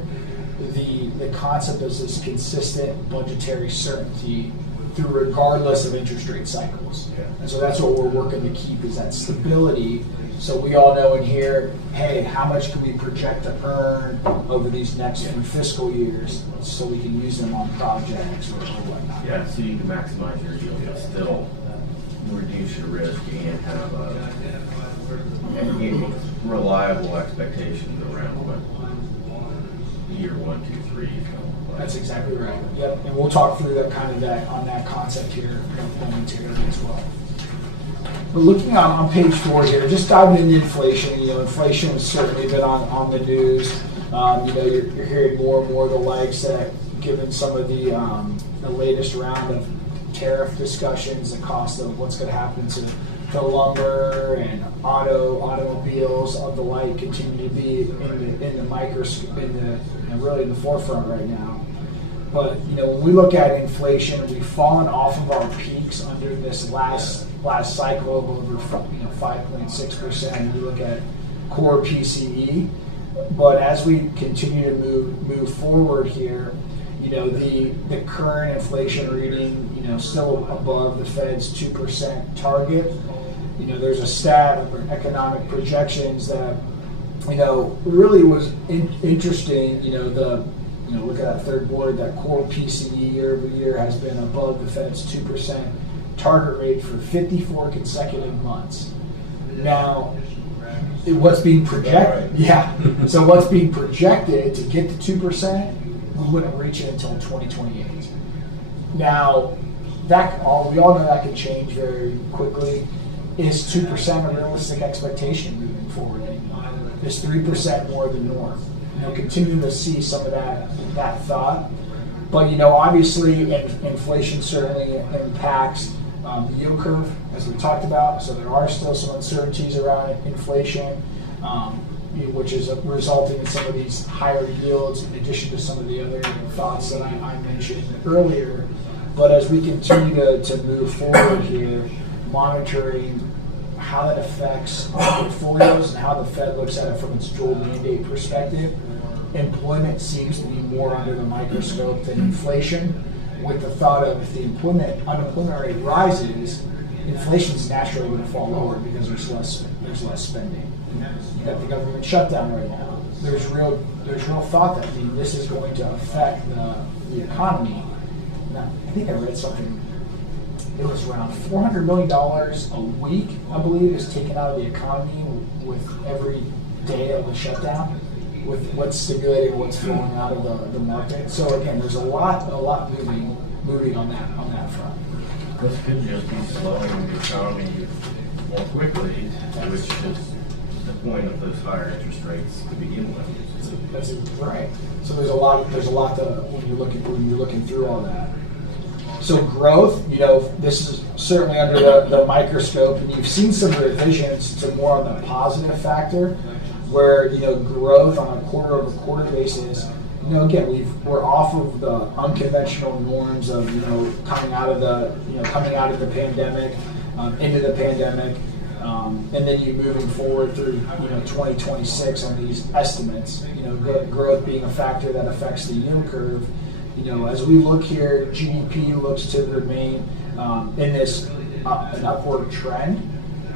The concept is this consistent budgetary certainty through regardless of interest rate cycles. Yeah. And so that's what we're working to keep is that stability. So we all know in here, hey, how much can we project to earn over these next few fiscal years so we can use them on projects or whatnot. Yeah, so you can maximize your yield but still reduce your risk and have a reliable expectations around what year 1, 2, 3 is going to look like. That's exactly right. Yep, and we'll talk through that on that concept here momentarily as well. But looking on page 4 here, just diving into inflation. Inflation has certainly been on the news. You're hearing more and more the likes that, given some of the latest round of tariff discussions, the cost of what's going to happen to lumber and automobiles of the like continue to be in the microscope, really in the forefront right now. But when we look at inflation, we've fallen off of our peaks under this last cycle of over 5.6%. We look at core PCE, but as we continue to move forward here, the current inflation reading, still above the Fed's 2% target. There's a stat of economic projections that, really was interesting. Look at that third board, that core PCE year over year has been above the Fed's 2% target rate for 54 consecutive months. Now, what's being projected? Yeah. So what's being projected to get to 2%? We wouldn't reach it until 2028. Now, we all know that could change very quickly. Is 2% a realistic expectation moving forward anymore? Is 3% more the norm? Continue to see some of that thought. But, obviously, inflation certainly impacts the yield curve, as we talked about. So there are still some uncertainties around inflation, which is resulting in some of these higher yields, in addition to some of the other thoughts that I mentioned earlier. But as we continue to move forward here, monitoring how that affects our portfolios and how the Fed looks at it from its dual mandate perspective, employment seems to be more under the microscope than inflation, with the thought of if the unemployment rate rises, inflation is naturally going to fall lower because there's less spending. You got the government shutdown right now. There's real thought that this is going to affect the economy. Now, I think I read something. It was around $400 million a week, I believe, is taken out of the economy with every day of the shutdown, with what's stimulating what's flowing out of the market. So again, there's a lot moving on that front. This could just be slowing the economy more quickly, which is the point of those higher interest rates to begin with. That's right. So there's a lot to when you're looking through all that. So growth, this is certainly under the microscope, and you've seen some revisions to more on the positive factor, where growth on a quarter-over-quarter basis. Again, we're off of the unconventional norms of coming out of the pandemic, into the pandemic, and then you moving forward through 2026 on these estimates. Growth being a factor that affects the yield curve. As we look here, GDP looks to remain in this an upward trend.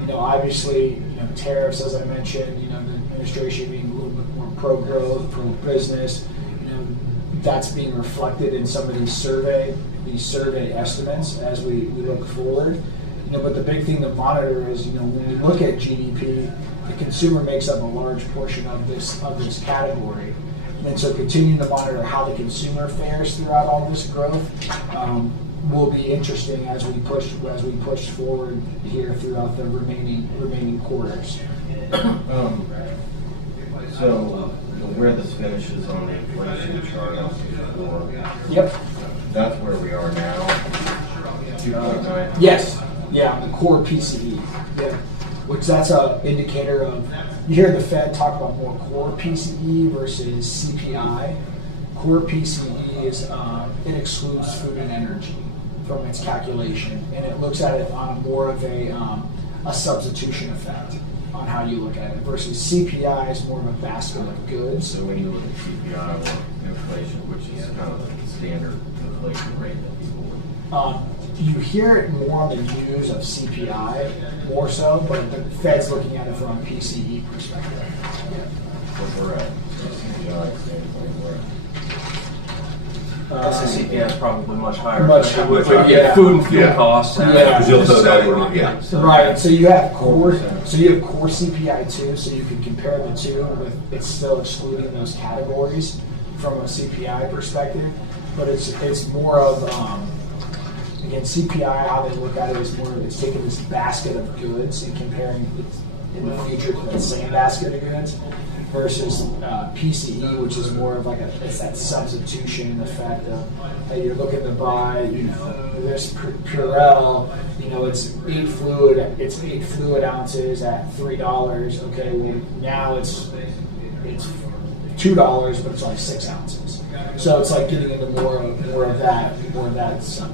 Obviously, tariffs, as I mentioned, the administration being a little bit more pro-growth, pro-business. That's being reflected in some of these survey estimates as we look forward. But the big thing to monitor is, when we look at GDP, the consumer makes up a large portion of this category. And so continuing to monitor how the consumer fares throughout all this growth will be interesting as we push forward here throughout the remaining quarters. So where this finishes on the inflation chart on page 4. Yep. That's where we are now. 2.9. Yes. Yeah, the core PCE. Yeah. Which that's an indicator of. You hear the Fed talk about more core PCE versus CPI. Core PCE is it excludes food and energy from its calculation, and it looks at it on more of a substitution effect on how you look at it, versus CPI is more of a basket of goods. So when you look at CPI or inflation, which is kind of the standard inflation rate that people would. You hear it more on the news of CPI, more so, but the Fed's looking at it from a PCE perspective. Yeah. What we're at. CPI, same thing we're at. CPI is probably much higher. Much higher. With Yeah. food and fuel Yeah. costs. Yeah. Because you'll throw that in, yeah. Right. So you have core CPI too, so you can compare the two with it's still excluding those categories from a CPI perspective, but it's more of again, CPI, how they look at it is more, it's taking this basket of goods and comparing it in the future to that same basket of goods, versus PCE, which is more of like it's that substitution effect of, hey, you're looking to buy, this Purell, it's 8 fluid ounces at $3. Okay, well now it's $2, but it's only 6 ounces. So it's like getting into more of that shrinkflation.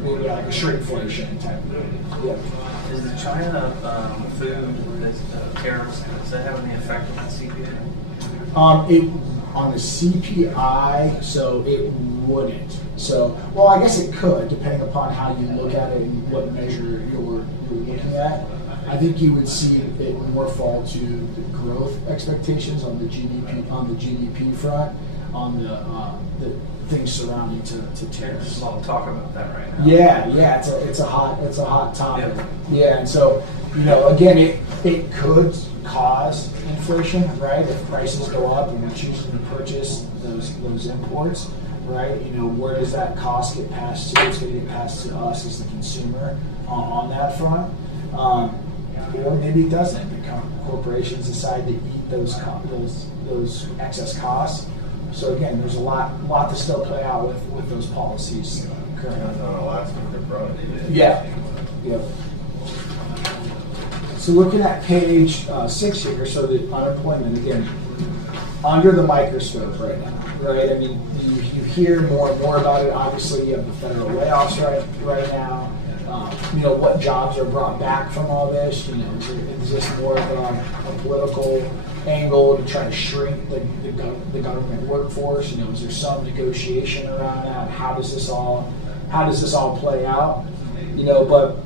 Maybe like a shrinkflation type of thing. Yeah. Is the China food tariffs, does that have any effect on the CPI? It on the CPI, so it wouldn't. So, well, I guess it could, depending upon how you look at it and what measure you're looking at. I think you would see it more fall to the growth expectations on the GDP front, on the things surrounding to There's tariffs. a lot of talk about that right now. Yeah, it's a hot topic. Yeah, and so again, it could cause inflation, right? If prices go up and we're choosing to purchase those imports, right? Where does that cost get passed to? It's going to get passed to us as the consumer on that front. Or maybe it doesn't. Corporations decide to eat those excess costs. So again, there's a lot to still play out with those policies currently. Yeah. So looking at page 6 here, so the unemployment, again, under the microscope right now, right? I mean, you hear more and more about it. Obviously, you have the federal layoffs right now. What jobs are brought back from all this? Is this more of a political angle to try to shrink the government workforce? Is there some negotiation around that? How does this all play out? But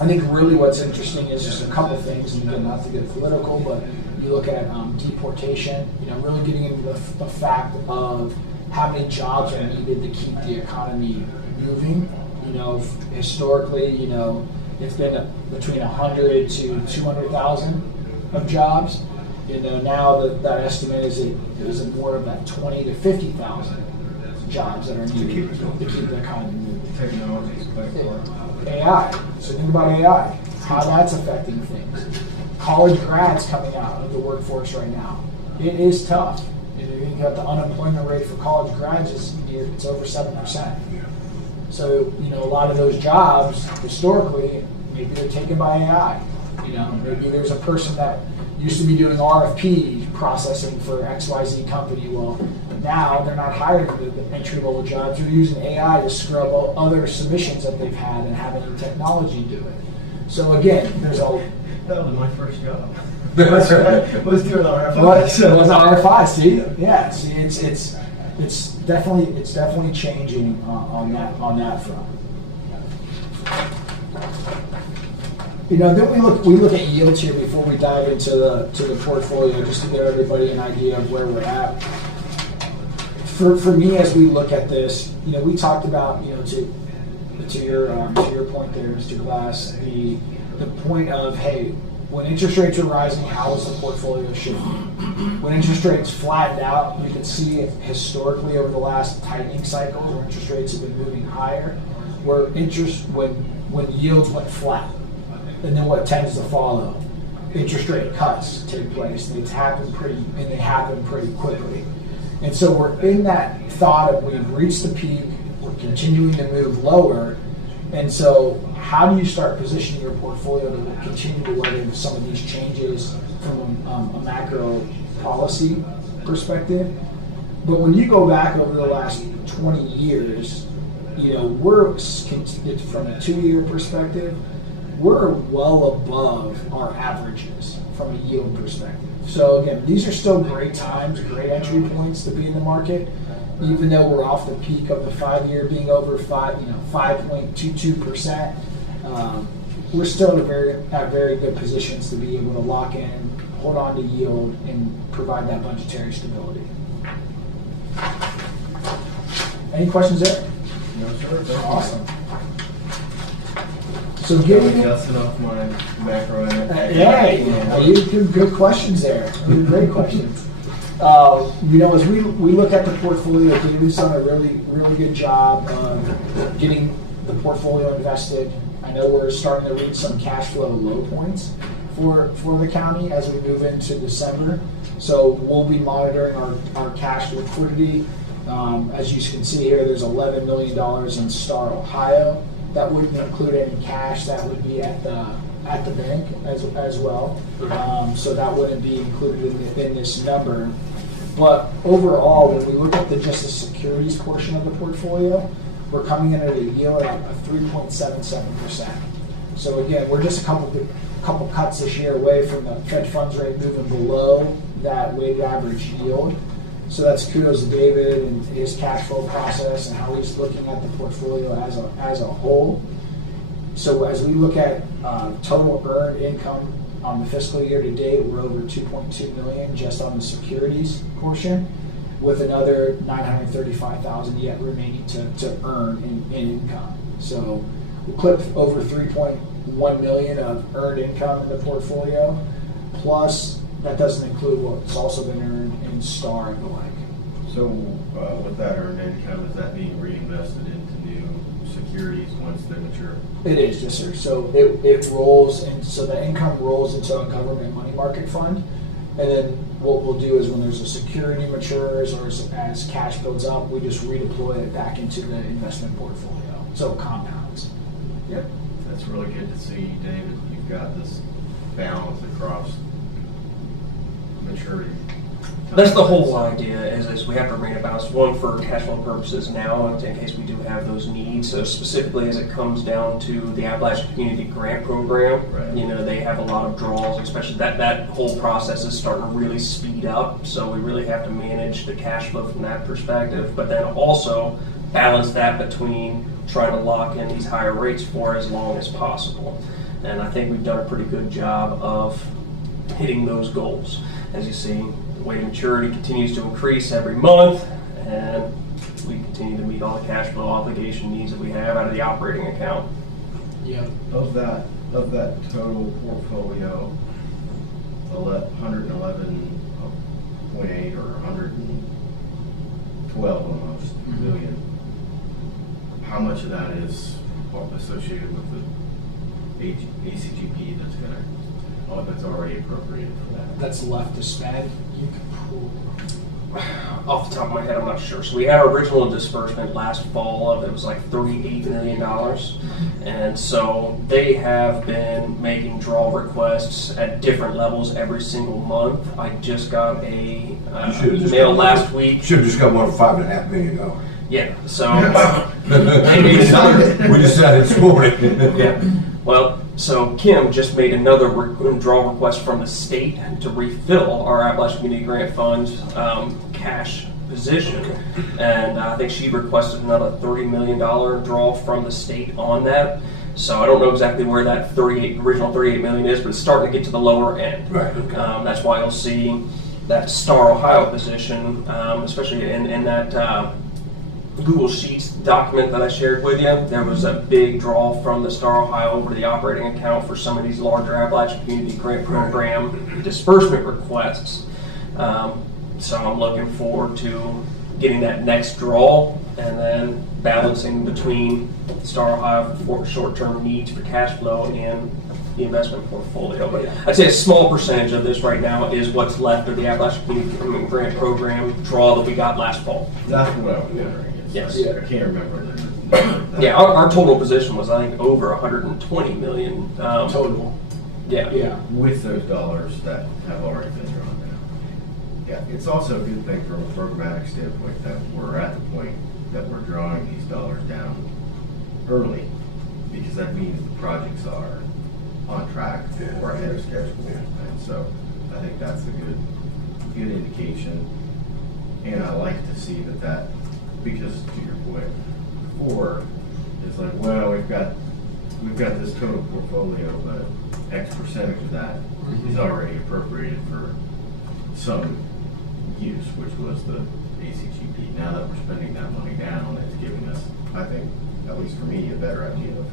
I think really what's interesting is just a couple things, and again, not to get political, but you look at deportation, really getting into the fact of how many jobs are needed to keep the economy moving. Historically, it's been between 100 to 200,000 of jobs. Now that estimate is more of that 20 to 50,000 jobs that are needed to keep the economy moving. Technology is quite far. AI. So think about AI, how that's affecting things. College grads coming out of the workforce right now. It is tough. You got the unemployment rate for college grads it's over 7%. So, a lot of those jobs, historically, maybe they're taken by AI. Maybe there's a person that used to be doing RFP processing for XYZ company. Well, now they're not hiring the entry-level jobs. They're using AI to scrub other submissions that they've had and having technology do it. So again, there's a... That was my first job. That's right. Was doing RFI. It was RFI, see? Yeah, see, it's definitely changing on that front. Then we look at yields here before we dive into the portfolio, just to give everybody an idea of where we're at. For me, as we look at this, we talked about to your point there, Mr. Glass, the point of, hey, when interest rates are rising, how is the portfolio shifting? When interest rates flattened out, you can see historically over the last tightening cycle where interest rates have been moving higher, when yields went flat. And then what tends to follow? Interest rate cuts take place. They happen pretty quickly. And so we're in that thought of we've reached the peak, we're continuing to move lower. And so how do you start positioning your portfolio to continue to weather some of these changes from a macro policy perspective? But when you go back over the last 20 years, we're, from a 2-year perspective, we're well above our averages from a yield perspective. So again, these are still great times, great entry points to be in the market, even though we're off the peak of the 5-year being over 5.22%. We're still at very good positions to be able to lock in, hold on to yield, and provide that budgetary stability. Any questions there? No, sir. Awesome. So getting Dusting off my macro and you do good questions there. Great questions. As we look at the portfolio, David's done a really good job of getting the portfolio invested. I know we're starting to reach some cash flow low points for the county as we move into December. So we'll be monitoring our cash liquidity. As you can see here, there's $11 million in Star, Ohio. That wouldn't include any cash. That would be at the bank as well. So that wouldn't be included in this number. But overall, when we look at just the securities portion of the portfolio, we're coming in at a yield of 3.77%. So again, we're just a couple cuts this year away from the Fed funds rate moving below that weighted average yield. So that's kudos to David and his cash flow process and how he's looking at the portfolio as a whole. So as we look at total earned income on the fiscal year to date, we're over 2.2 million just on the securities portion, with another 935,000 yet remaining to earn in income. So we clipped over 3.1 million of earned income in the portfolio, plus that doesn't include what's also been earned in STAR and the like. So with that earned income, is that being reinvested into new securities once they mature? It is, yes, sir. So it rolls, and so the income rolls into a government money market fund, and then what we'll do is when there's a security matures or as cash builds up, we just redeploy it back into the investment portfolio. So it compounds. Yep. That's really good to see, David. You've got this balance across maturity. That's the whole idea, is we have to remain a balance, one for cash flow purposes now, in case we do have those needs. So specifically as it comes down to the Appalachian Community Grant Program, Right. you know, they have a lot of draws, especially that whole process is starting to really speed up. So we really have to manage the cash flow from that perspective, but then also balance that between trying to lock in these higher rates for as long as possible. And I think we've done a pretty good job of hitting those goals. As you see, the weighted maturity continues to increase every month, and we continue to meet all the cash flow obligation needs that we have out of the operating account. Yep. Of that total portfolio, 111.8 or 112 almost million. How much of that is associated with the ACGP that's already appropriated for that? That's left to spend. You can pull. Off the top of my head, I'm not sure. So we had our original disbursement last fall of, it was like $38 million. And so they have been making draw requests at different levels every single month. I just got a email last week. Should have just got one for $5.5 million. Yeah, so We decided this morning. yeah. Well, so Kim just made another draw request from the state to refill our Appalachian Community Grant Fund cash position. And I think she requested another $30 million draw from the state on that. So I don't know exactly where that original $38 million is, but it's starting to get to the lower end. Right, okay. That's why you'll see that Star Ohio position, especially in that Google Sheets document that I shared with you. There was a big draw from the Star Ohio over the operating account for some of these larger Appalachian Community Grant Program disbursement requests. So I'm looking forward to getting that next draw and then balancing between Star Ohio for short-term needs for cash flow and the investment portfolio. But I'd say a small percentage of this right now is what's left of the Appalachian Community Grant Program draw that we got last fall. That's what I was wondering. Yes. I can't remember the number. Yeah, our total position was, I think, over 120 million. Total. Yeah. Yeah. With those dollars that have already been drawn down. Yeah, it's also a good thing from a programmatic standpoint that we're at the point that we're drawing these dollars down early, because that means the projects are on track or ahead of schedule. And so I think that's a good indication. And I like to see that because to your point before, it's like, well, we've got this total portfolio, but X percentage of that is already appropriated for some use, which was the ACGP. Now that we're spending that money down, it's giving us, I think, at least for me, a better idea of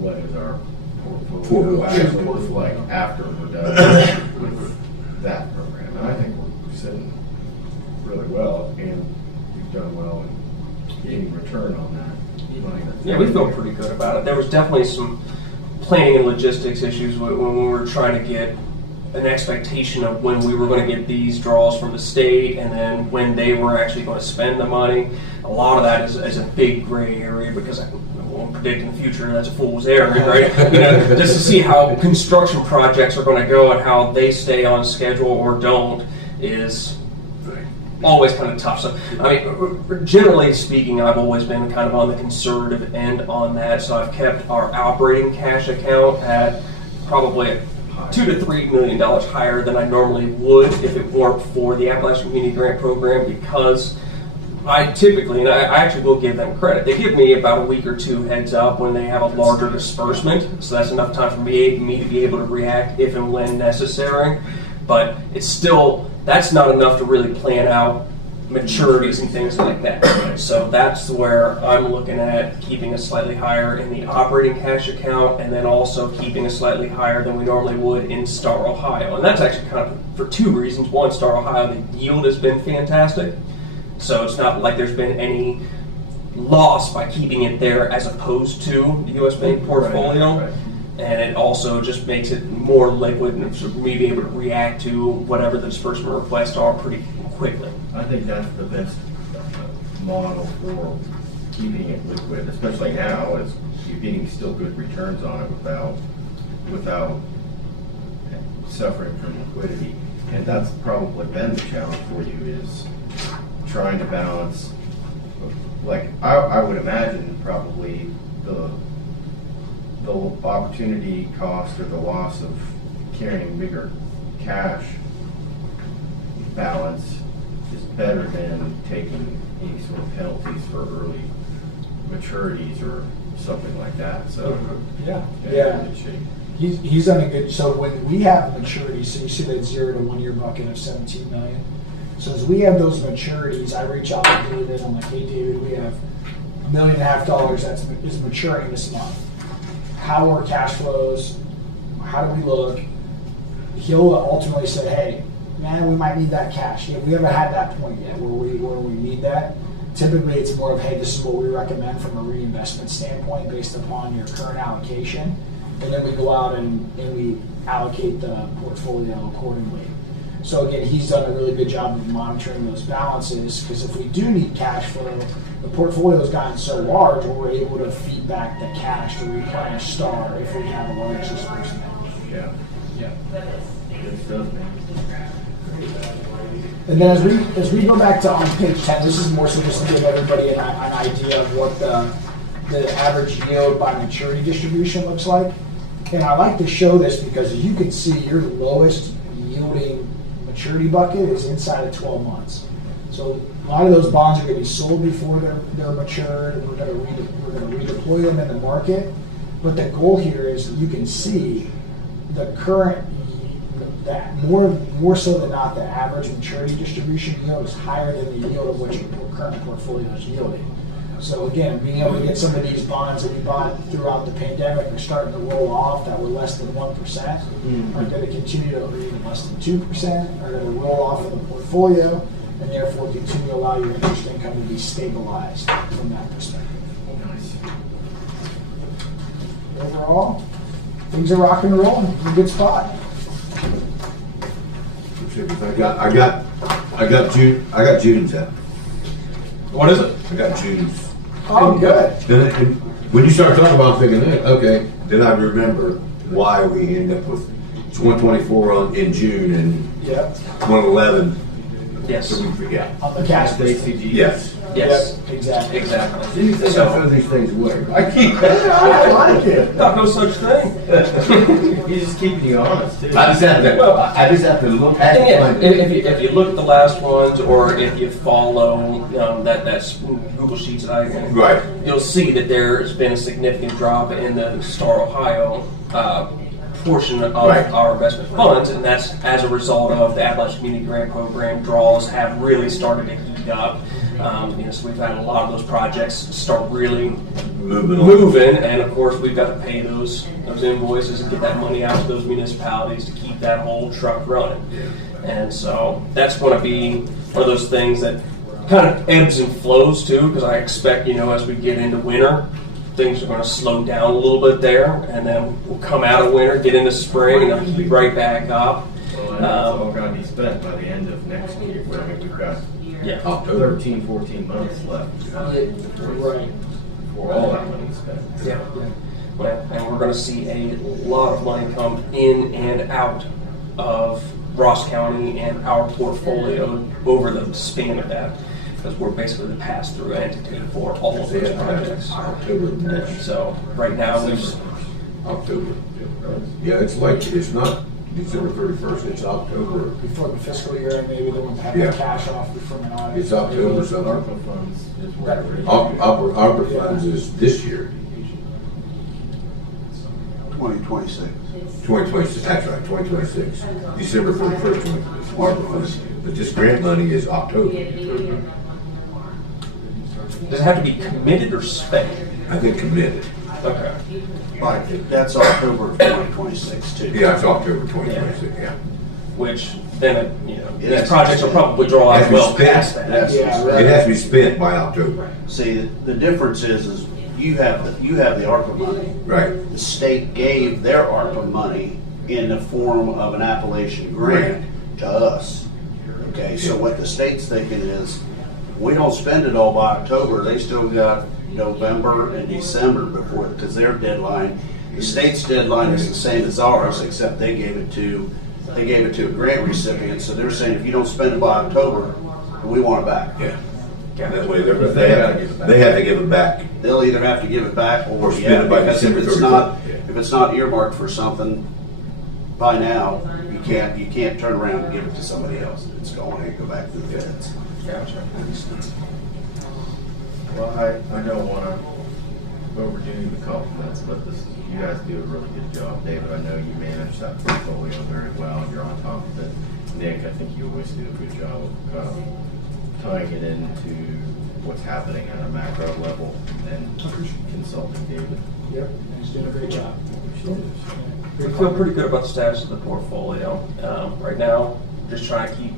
what is our portfolio actually look like after we're done with that program. And I think we're sitting really well, and we've done well in getting return on that money. Yeah, we feel pretty good about it. There was definitely some planning and logistics issues when we were trying to get an expectation of when we were going to get these draws from the state and then when they were actually going to spend the money. A lot of that is a big gray area because I won't predict in the future. That's a fool's errand, right? You know, just to see how construction projects are going to go and how they stay on schedule or don't is always kind of tough. So, I mean, generally speaking, I've always been kind of on the conservative end on that. So I've kept our operating cash account at probably $2 to $3 million higher than I normally would if it weren't for the Appalachian Community Grant Program, because I typically, and I actually will give them credit, they give me about a week or two heads up when they have a larger disbursement, so that's enough time for me to be able to react if and when necessary. But it's still, that's not enough to really plan out maturities and things like that. So that's where I'm looking at keeping us slightly higher in the operating cash account, and then also keeping us slightly higher than we normally would in Star Ohio. And that's actually kind of for two reasons. One, Star Ohio, the yield has been fantastic. So it's not like there's been any loss by keeping it there as opposed to the U.S. Bank portfolio. Right. And it also just makes it more liquid and for me to be able to react to whatever the disbursement requests are pretty quickly. I think that's the best model for keeping it liquid, especially now, is you're getting still good returns on it without suffering from liquidity. And that's probably been the challenge for you, is trying to balance, like I would imagine probably the opportunity cost or the loss of carrying bigger cash balance is better than taking any sort of penalties for early maturities or something like that. So Yeah. yeah, in good shape. He's done a good, so when we have maturities, so you see that 0 to 1 year bucket of 17 million. So as we have those maturities, I reach out to David, I'm like, hey David, we have $1.5 million is maturing this month. How are cash flows? How do we look? He'll ultimately say, hey, man, we might need that cash. Yeah, we haven't had that point yet where we need that. Typically, it's more of, hey, this is what we recommend from a reinvestment standpoint based upon your current allocation. And then we go out and we allocate the portfolio accordingly. So again, he's done a really good job of monitoring those balances, because if we do need cash flow, the portfolio's gotten so large, we're able to feed back the cash to replenish Star if we have a large disbursement. Yeah. Yeah. Good stuff, man. And then as we go back to on page 10, this is more so just to give everybody an idea of what the average yield by maturity distribution looks like. And I like to show this because as you can see, your lowest yielding maturity bucket is inside of 12 months. So a lot of those bonds are going to be sold before they're matured. We're going to redeploy them in the market. But the goal here is you can see the current, that more so than not, the average maturity distribution yield is higher than the yield of which your current portfolio is yielding. So again, being able to get some of these bonds that we bought throughout the pandemic are starting to roll off that were less than 1%, are going to continue to, or even less than 2%, are going to roll off of the portfolio, and therefore continue to allow your interest income to be stabilized from that perspective. Nice. Overall, things are rocking and rolling. We're in a good spot. I got June's out. What is it? I got June's. Oh, good. Then when you start talking about it, I'm thinking, okay, then I remember why we end up with 124 in June and Yep. 111. Yes. So we forget. On the cash basis. Yes. Yes. Yep, exactly. Exactly. See, you think I throw these things away. I keep. I like it. Not no such thing. He's just keeping you honest, too. I just have to look at And yeah, it. if you look at the last ones, or if you follow that's Google Sheets that I Right. you'll see that there's been a significant drop in the Star Ohio portion of Right. our investment funds, and that's as a result of the Appalachian Community Grant Program draws have really started to heat up. So we've had a lot of those projects start really moving, and of course we've got to pay those invoices and get that money out to those municipalities to keep that whole truck running. And so that's going to be one of those things that kind of ebbs and flows too, because I expect, as we get into winter, things are going to slow down a little bit there, and then we'll come out of winter, get into spring, and it'll be right back up. Well, and it's all got to be spent by the end of next year. I mean, we've got Yeah. 13, 14 months left Right. before all that money's spent. Yeah. And we're going to see a lot of money come in and out of Ross County and our portfolio over the span of that, because we're basically the pass-through entity for all of those projects. October, March, So right now, we've October. Yeah, it's like, it's not December 31st, it's October. Before the fiscal year, and maybe they won't have Yeah. the cash off from an audit. It's October something. ARPA funds is whatever. Opera funds is this year, 2026. 2026, that's right, 2026. December 31st, 2026. ARPA funds. But this grant money is October. does it have to be committed or spent? I think committed. Okay. Like, that's October of 2026 too. Yeah, it's October 2026, yeah. Which then, It these has projects to will be probably draw Has out to be well spent. past that. Yeah, It has to be spent by October. See, the difference is you have the ARPA money. Right. The state gave their ARPA money in the form of an Appalachian grant to us. Okay, so what the state's thinking is, we don't spend it all by October, they still got November and December before, because their deadline, the state's deadline is the same as ours, except they gave it to a grant recipient, so they're saying if you don't spend it by October, we want it back. Yeah. That way they have to give it back. They'll either have to give it back Or or, spend yeah, it by because December if it's 31st. not, Yeah. if it's not earmarked for something by now, you can't turn around and give it to somebody else. It's going to go back to the feds. Gotcha. Well, I don't want to overdo the compliments, but you guys do a really good job. David, I know you manage that portfolio very well, and you're on top of it. Nick, I think you always do a good job of tying it into what's happening at a macro level and consulting David. Yep, he's doing a great job. We feel pretty good about the status of the portfolio. Right now, just trying to keep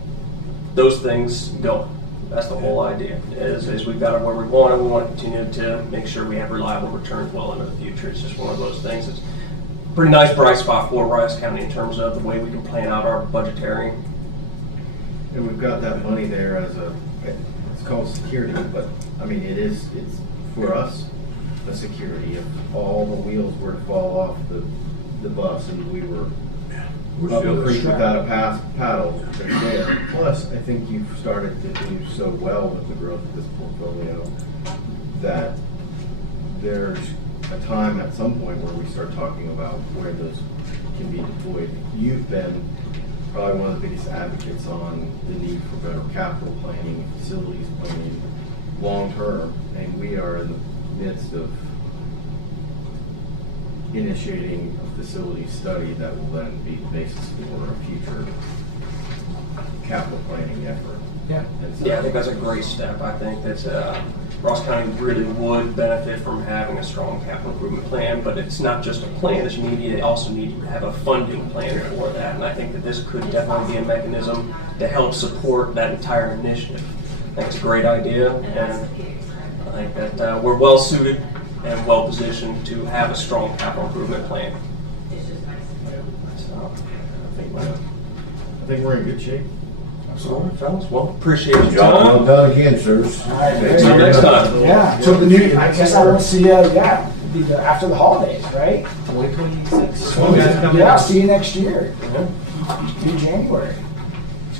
those things going. That's the whole idea, is we've got it where we want it. We want to continue to make sure we have reliable returns well into the future. It's just one of those things. It's a pretty nice bright spot for Rice County in terms of the way we can plan out our budgetary. And we've got that money there as it's called security, but I mean, it's for us, a security. If all the wheels were to fall off the bus and we were We're up still a creek without a paddle, they're there. Plus, I think you've started to do so well with the growth of this portfolio that there's a time at some point where we start talking about where those can be deployed. You've been probably one of the biggest advocates on the need for better capital planning, facilities planning, long term, and we are in the midst of initiating a facility study that will then be the basis for a future capital planning effort. Yeah. And so- Yeah, I think that's a great step. I think that Ross County really would benefit from having a strong capital improvement plan, but it's not just a plan that you need, you also need to have a funding plan for that. And I think that this could definitely be a mechanism to help support that entire initiative. I think it's a great idea, and I think that we're well suited and well positioned to have a strong capital improvement plan. So, I think we're in good shape. absolutely, fellas. Well, appreciate your Job well time. done again, sirs. All right, Thank Until you. next time. Yeah, so the new, I guess I won't see you, after the holidays, right? 2026. Yeah, I'll see you next year. In January.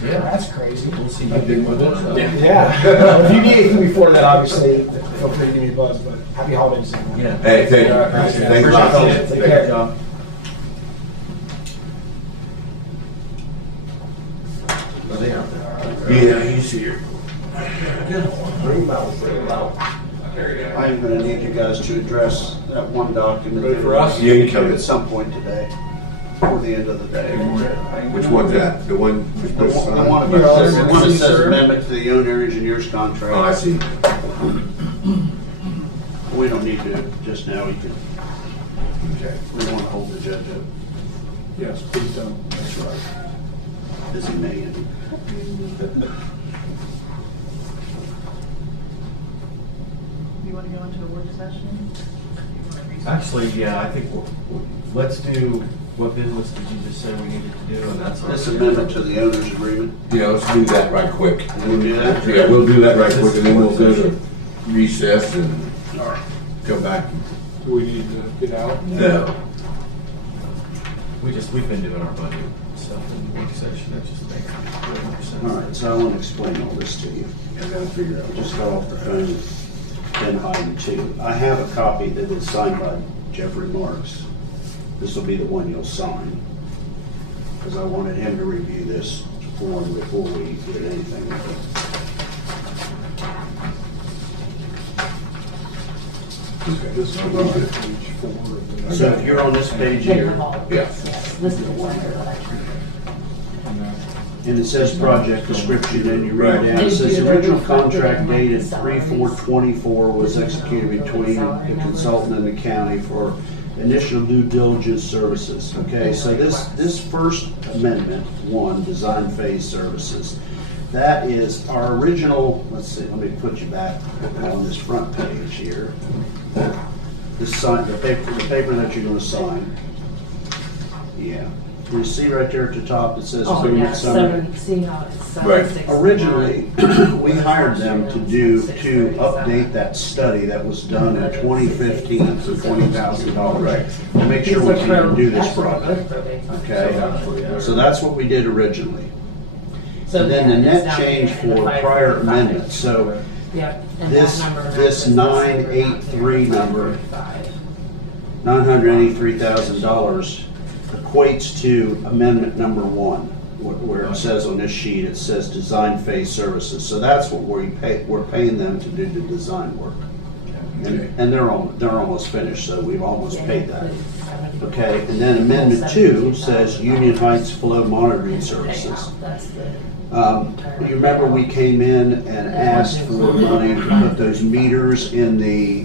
Yeah. That's crazy. We'll see I you. did my best. Yeah. If you need anything before that, obviously, feel free to give me a buzz, but happy holidays. everyone. Yeah. Hey, thank you. Appreciate Thanks a it. lot. Take Thank care. you. John. Yeah, he's here. I am gonna need you guys to address that one document. Ready for us? Yeah, you come in. At some point today, before the end of the day. Which one's that? The one we're The supposed to sign? one that says amendment to the owner engineer's contract. Oh, I see. We don't need to just now, you can, Okay. we don't want to hold the judge up, Yes, please don't. That's right. busy man. You want to go into a work session? Actually, yeah, I think let's do, what business did you just say we needed to do? And that's This amendment to the owner's agreement, Yeah, let's do that right quick. we'll do that? Yeah, we'll do that right quick and then we'll go to recess and come back. Do we need to get out? No. We've been doing our budget stuff in the work session, that just makes way more sense. All right, so I want to explain all this to you. I gotta figure out. Just got off the phone with Ben Hyden too. I have a copy that is signed by Jeffrey Marks. This will be the one you'll sign. Because I wanted him to review this form before we did anything with it. Okay, this is good. So if you're on this page They here, have all of Yeah. this, yes. This is the one that and it says project description, and you read Right. down, it says They do the original the contract reflected dated salaries. 3/4/24 was executed between the consultant and the county for initial due diligence services. Okay, so this first amendment, one, design phase services, that is our original, let's see, let me put you back on this front page here. This sign, the paper that you're gonna sign. Yeah. You see right there at the top, it says Oh, yeah, agreement summary. see how it's Right. 769. Originally, we hired them to update that study that was done in 2015 for $20,000. Right. To make sure we can do this project, project. okay? So that's what we did originally. So And then the yeah, it's net down change there in the for 545. prior amendments, so Yep. and that this- number this is 983 number, 545. $983,000 equates to amendment number one, where it says on this sheet, it says design phase services. So that's what we're paying them to do the design work. And they're almost finished, so we've almost paid that. Okay, and then amendment two says Union Heights Flow Monitoring Services. That's the. You remember we came in and asked for money to put those meters in the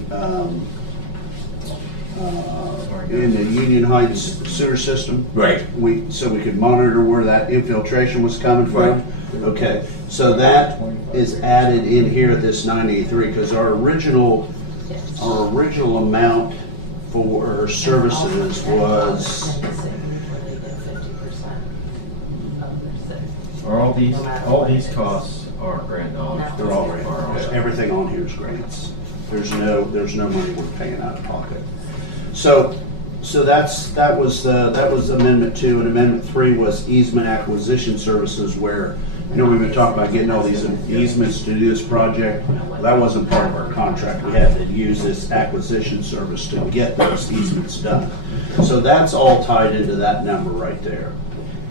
Union Heights sewer system? Right. So we could monitor where that infiltration was coming from? Right. Okay, so that is added in here at this 983, because our original amount for services was, Are all these costs are grant dollars? they're all Are grants. Everything on here is grants. There's no money we're paying out of pocket. So that was amendment two, and amendment three was easement acquisition services, where, we've been talking about getting all these easements to do this project. That wasn't part of our contract. We had to use this acquisition service to get those easements done. So that's all tied into that number right there.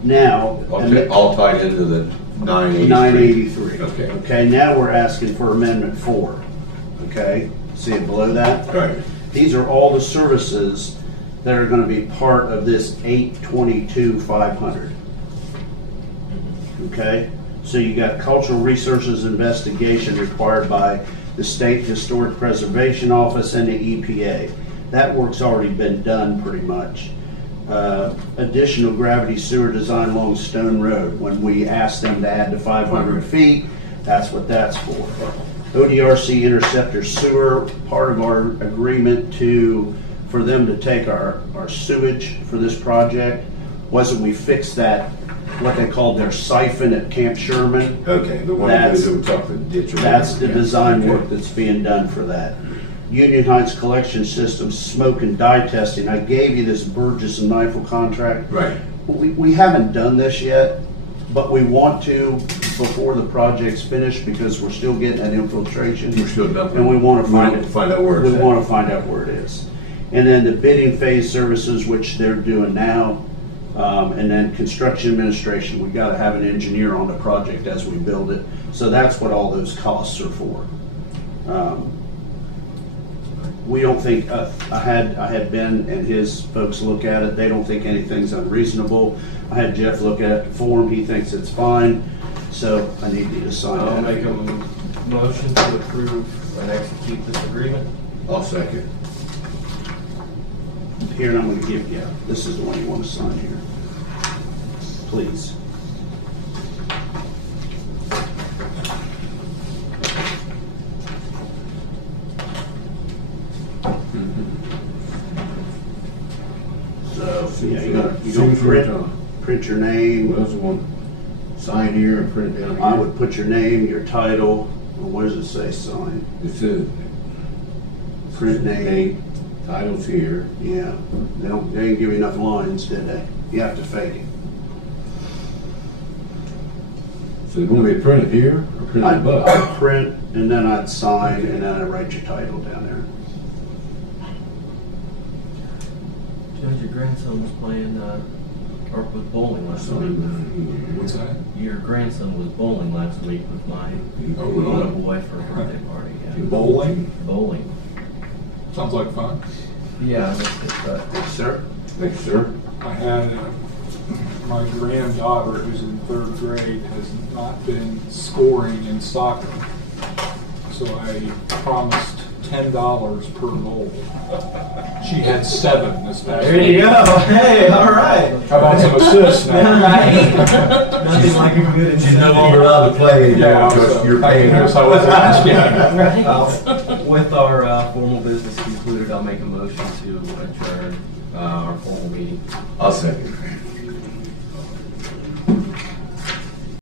Now. All tied into the 983. 983. Okay. Okay, now we're asking for amendment 4. Okay, see it below that? Right. These are all the services that are gonna be part of this 822,500. Okay, so you got cultural resources investigation required by the State Historic Preservation Office and the EPA. That work's already been done pretty much. Additional gravity sewer design along Stone Road. When we asked them to add the 500 feet, that's what that's for. ODRC Interceptor Sewer, part of our agreement for them to take our sewage for this project, wasn't we fixed that, what they called their siphon at Camp Sherman. Okay, the one that goes over top of the ditch. or That's the whatever. design Okay. work that's being done for that. Union Heights Collection System smoke and dye testing. I gave you this Burgess and Knifel contract. Right. We haven't done this yet, but we want to before the project's finished, because we're still getting that infiltration. We're still dumping. And we want to find it. Find out where it's We at. want to find out where it is. And then the bidding phase services, which they're doing now, and then construction administration. We got to have an engineer on the project as we build it. So that's what all those costs are for. We don't think, I had Ben and his folks look at it, they don't think anything's unreasonable. I had Jeff look at the form, he thinks it's fine, so I need you to sign I'll that. make a motion to approve and execute this agreement. I'll second. Here, and I'm gonna give you, this is the one you want to sign here. Please. So, yeah, you gotta print your name. Well, that's the one. Sign here and print it down here. I would put your name, your title, or what does it say, sign? It says Print name, titles here. yeah. They didn't give you enough lines, did they? You have to fake it. So you want me to print it here or print it I'd above? print, and then I'd sign, and then I'd write your title down there. Judge, your grandson was playing, or was bowling last week. What's that? Your grandson was bowling last week with my Oh, little really? boy for a birthday party. Yeah. Bowling? Bowling. Sounds like fun. Yeah, that's Yes, sir. Thanks, sir. I had my granddaughter, who's in 3rd grade, has not been scoring in soccer. So I promised $10 per goal. She had 7 this past There you week. go. Hey, all right. How about some assists now? Right. Nothing like a good She's no longer allowed to play Yeah, because so you're I paying her. guess I was asking. Right. With our formal business concluded, I'll make a motion to adjourn our formal meeting. I'll second.